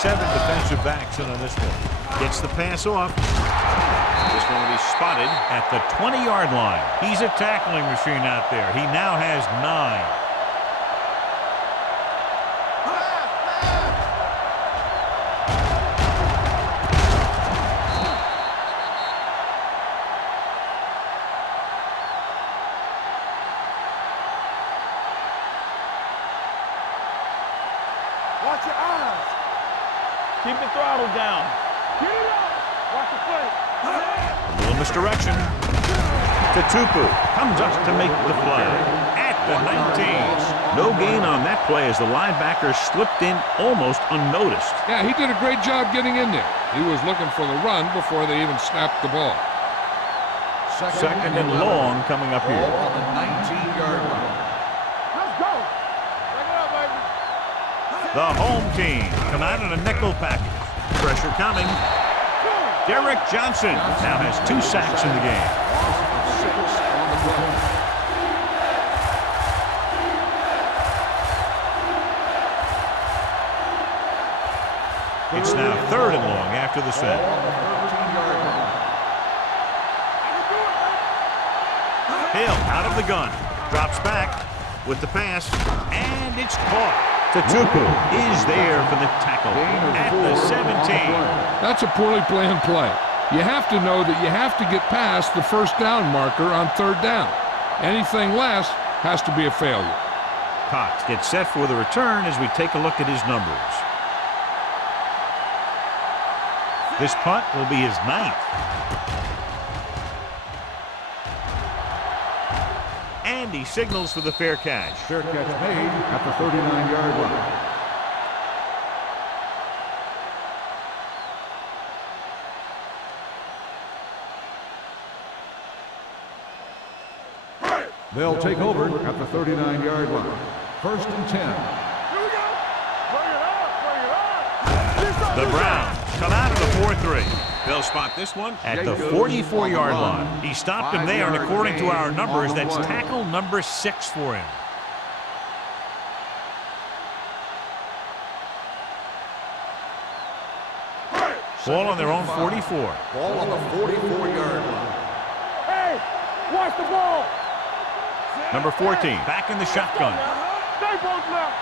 7 defensive backs in on this one. Gets the pass off. This one will be spotted at the 20-yard line. He's a tackling machine out there. He now has 9. Watch your eyes. Keep the throttle down. Get it up. Watch the play. A little misdirection. Tupu comes up to make the flag at the 19. No gain on that play as the linebacker slipped in almost unnoticed. Yeah, he did a great job getting in there. He was looking for the run before they even snapped the ball. Second and long coming up Ball here. on the 19-yard line. Let's go. Bring it up, baby. The home team come out in a nickel package. Pressure coming. Derek Johnson now has 2 sacks in the game. Loss of 6 on the play. It's now third and long after the Ball sack. on the 13-yard line. Hill out of the gun. Drops back with the pass. And it's caught. Tupu is there for the tackle at the 17. That's a poorly planned play. You have to know that you have to get past the first down marker on third down. Anything less has to be a failure. Cox gets set for the return as we take a look at his numbers. This punt will be his 9th. And he signals for the fair catch. Fair catch made at the 39-yard line. They'll take over at the 39-yard line. First and 10. Here we go. Bring it up. Bring it up. This up, The this up. Browns come out of the 4-3. They'll spot this one at the 44-yard line. He stopped him there, and according to our numbers, that's tackle number 6 for him. Ball on their own 44. Ball on the 44-yard line. Hey, watch the ball. Number 14, back in the shotgun. Stay both left.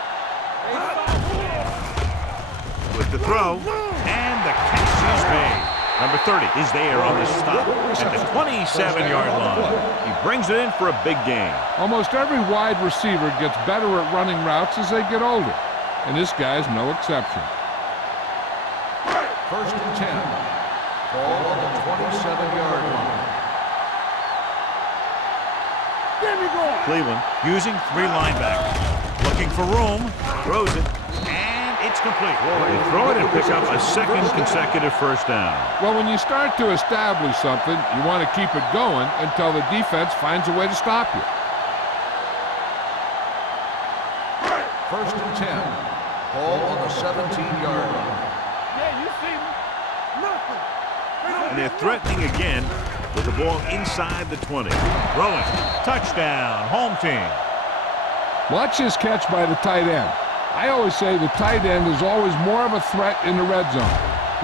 With the throw, and the catch is made. Number 30 is there on the stop at the 27-yard line. He brings it in for a big gain. Almost every wide receiver gets better at running routes as they get older, and this guy's no exception. First and 10. Ball on the 27-yard line. There we go. Cleveland using 3 linebackers. Looking for room, throws it, and it's complete. They throw it and pick up a second consecutive first down. Well, when you start to establish something, you want to keep it going until the defense finds a way to stop you. First and 10. Ball on the 17-yard line. Yeah, you see me. Nothing. And they're threatening again with the ball inside the 20. Throwing. Touchdown. Home team. Watch this catch by the tight end. I always say the tight end is always more of a threat in the red zone.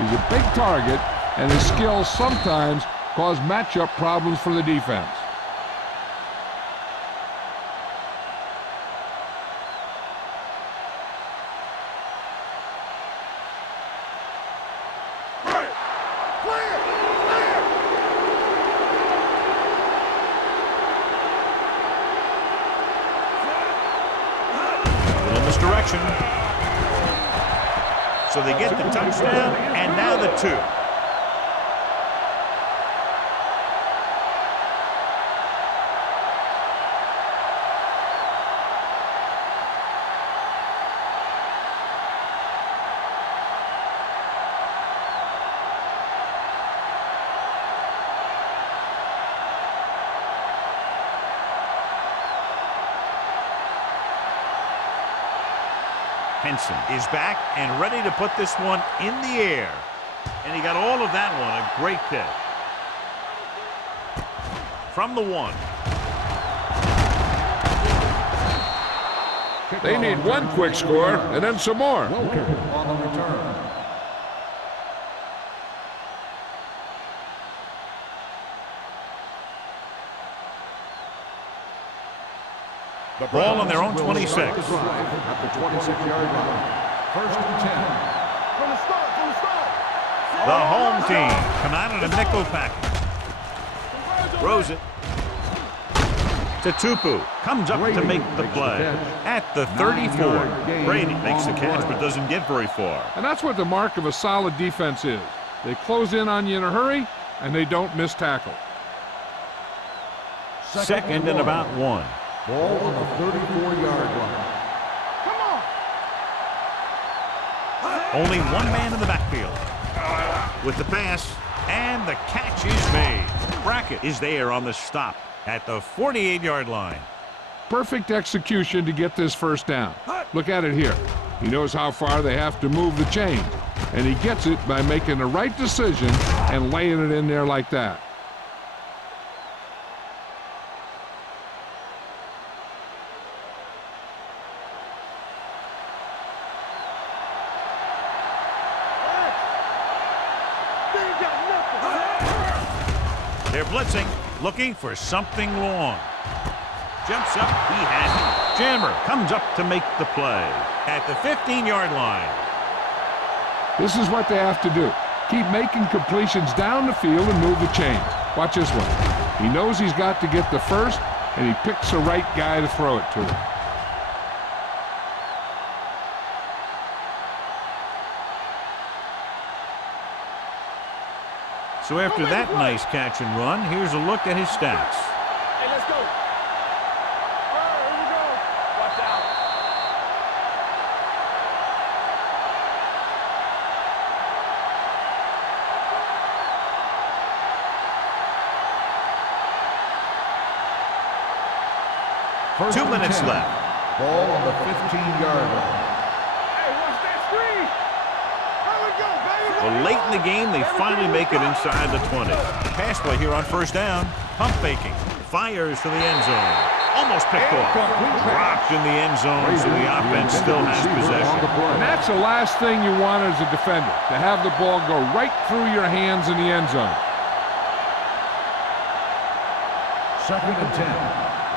He's a big target, and his skills sometimes cause matchup problems for the defense. Misdirection. So they get the touchdown, and now the 2. Henson is back and ready to put this one in the air. And he got all of that one. A great catch. From the 1. They need one quick score and then some more. On the return. The ball on their own 26. At the 26-yard line. First and 10. From the start. The home team come out in a nickel package. Throws it to Tupu. Comes up to make the play. At the 34. Brady makes the catch but doesn't get very far. And that's what the mark of a solid defense is. They close in on you in a hurry, and they don't miss tackle. Second and about 1. Ball on the 34-yard line. Come on. Only one man in the backfield. With the pass, and the catch is made. Brackett is there on the stop at the 48-yard line. Perfect execution to get this first down. Look at it here. He knows how far they have to move the chain, and he gets it by making the right decision and laying it in there like that. They're blitzing, looking for something long. Jumps up, he has it. Jammer comes up to make the play at the 15-yard line. This is what they have to do. Keep making completions down the field and move the chains. Watch this one. He knows he's got to get the first, and he picks the right guy to throw it to. So after that nice catch and run, here's a look at his stats. Hey, let's go. Here we go. Watch out. First 2 and minutes 10. left. Ball on the 15-yard line. Hey, watch that screen. There we go, baby. Well, late in the game, they finally make it inside the 20. Pass play here on first down. Pump faking. Fires to the end zone. Almost picked off. Dropped in the end zone, so the offense still has possession. And that's the last thing you want as a defender, to have the ball go right through your hands in the end zone. Second and 10.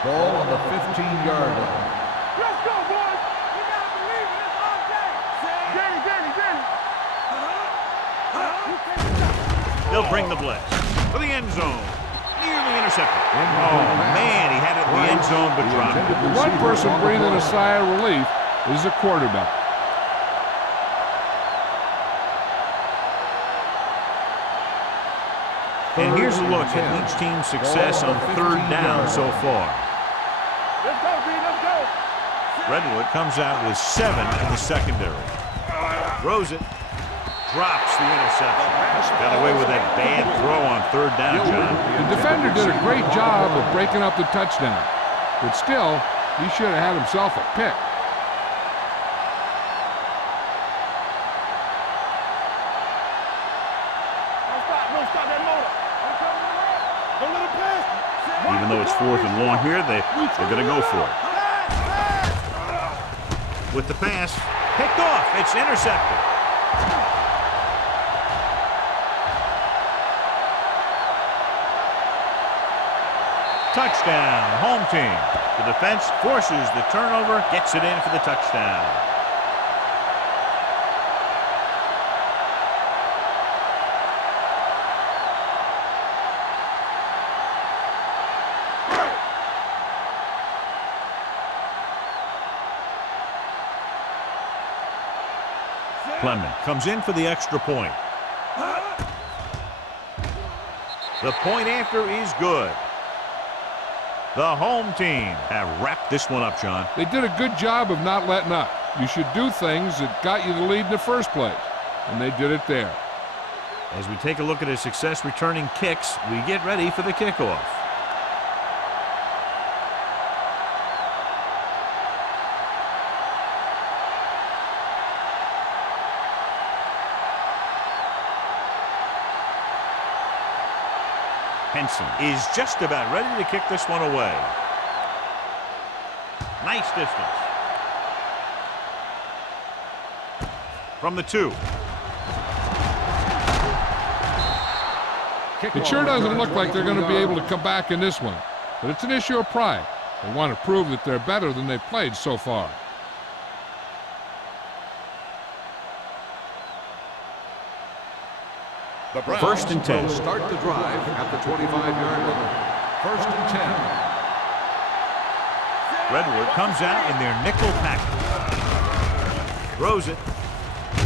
Ball on the 15-yard line. Let's go, boys. You gotta believe it. It's all day. Danny. They'll bring the blitz for the end zone. Nearly intercepted. Oh, man, he had it in the end zone, but dropped it. The one person breathing a sigh of relief is the quarterback. And here's a look at each team's success on third down so far. Let's go, B. Let's go. Redwood comes out with 7 in the secondary. Throws it. Drops the interception. Got away with that bad throw on third down, John. The defender did a great job of breaking up the touchdown, but still, he should have had himself a pick. Don't stop that motor. Don't let him pass. Even though it's 4th and long here, they're going to go for it. With the pass, picked off. It's intercepted. Touchdown, home team. The defense forces the turnover, gets it in for the touchdown. Clement comes in for the extra point. The point after is good. The home team have wrapped this one up, John. They did a good job of not letting up. You should do things that got you the lead in the first place, and they did it there. As we take a look at his success returning kicks, we get ready for the kickoff. Henson is just about ready to kick this one away. Nice distance. From the 2. It sure doesn't look like they're going to be able to come back in this one, but it's an issue of pride. They want to prove that they're better than they've played so far. The Browns First and 10. will start the drive at the 25-yard line. First and 10. Redwood comes out in their nickel package. Throws it.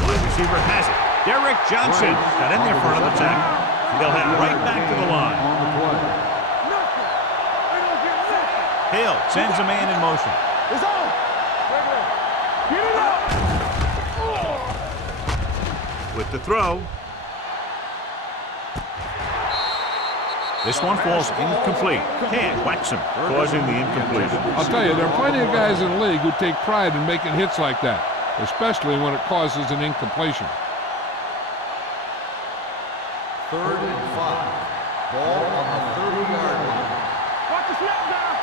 Wide receiver has it. Derek Johnson got in there for another tackle. They'll head right back to the line. On the play. Hill sends a man in motion. It's on. Get it up. With the throw. This one falls incomplete. Cash whacks him, causing the incompletion. I'll tell you, there are plenty of guys in the league who take pride in making hits like that, especially when it causes an incompletion. 3rd and 5. Ball on the 30-yard line. Watch the snap now.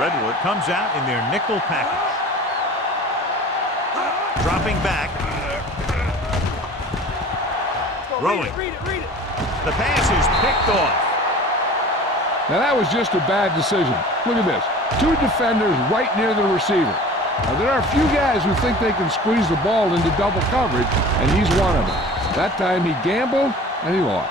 Redwood comes out in their nickel package. Dropping back. Throwing. Read it. The pass is picked off. Now that was just a bad decision. Look at this. 2 defenders right near the receiver. Now there are a few guys who think they can squeeze the ball into double coverage, and he's one of them. That time he gambled, and he lost.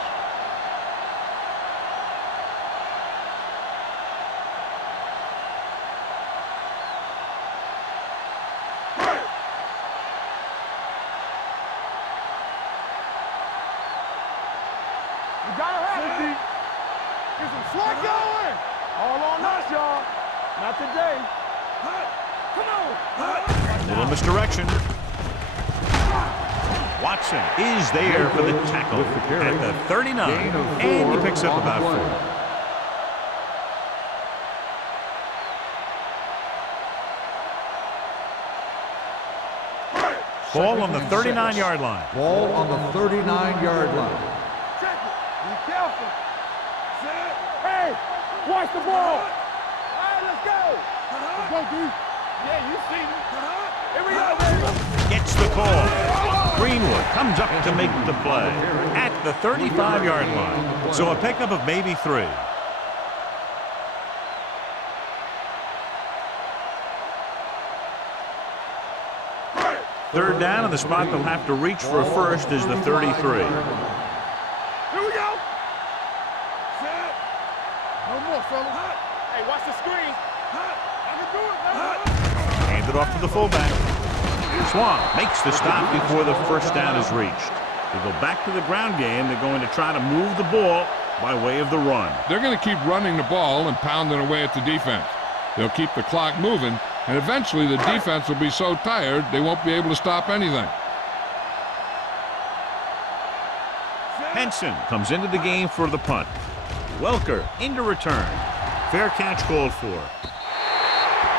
You gotta have it. Get some slack going. All on us, y'all. Not today. Come on. Little misdirection. Watson is there for the tackle at the 39, and he picks up about 4. Ball on the 39-yard line. Ball on the 39-yard line. Check it. Be careful. Hey, watch the ball. All right, let's go. Let's go, D. Yeah, you see me. Here we go, baby. Gets the call. Greenwood comes up to make the play at the 35-yard line. So a pickup of maybe 3. Third down, and the spot they'll have to reach for a first is the 33. Here we go. Set. No more, fella. Hey, watch the screen. I can do it, man. Hand it off to the fullback. Swan makes the stop before the first down is reached. They go back to the ground game. They're going to try to move the ball by way of the run. They're going to keep running the ball and pounding away at the defense. They'll keep the clock moving, and eventually the defense will be so tired they won't be able to stop anything. Henson comes into the game for the punt. Welker into return. Fair catch called for.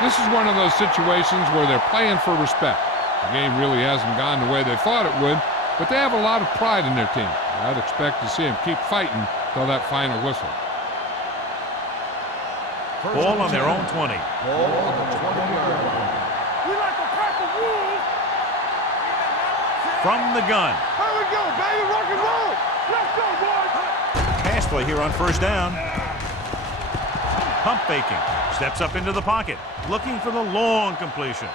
This is one of those situations where they're playing for respect. The game really hasn't gone the way they thought it would, but they have a lot of pride in their team. I'd expect to see them keep fighting till that final whistle. Ball on their own 20. Ball on the 20-yard line. We like to crack the rules. From the gun. Here we go, baby. Rock and roll. Let's go, boys. Pass play here on first down. Pump faking. Steps up into the pocket. Looking for the long completion.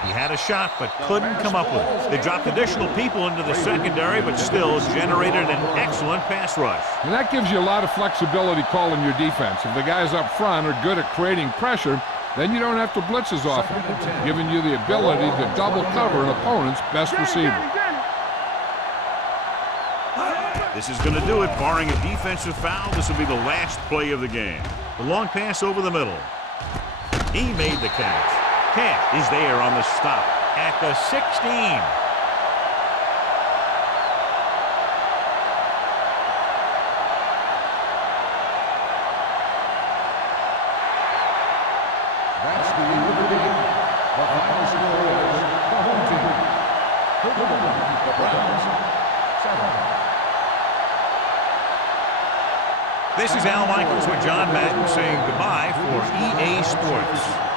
He had a shot, but couldn't come up with it. They dropped additional people into the secondary, but still generated an excellent pass rush. And that gives you a lot of flexibility calling your defense. If the guys up front are good at creating pressure, then you don't have to blitz as often, giving you the ability to double cover an opponent's best receiver. This is going to do it. Barring a defensive foul, this will be the last play of the game. The long pass over the middle. He made the catch. Cat is there on the stop at the 16. That's the end of the game. The final score is the home team. The Browns, 7. This is Al Michaels with John Madden saying goodbye for EA Sports.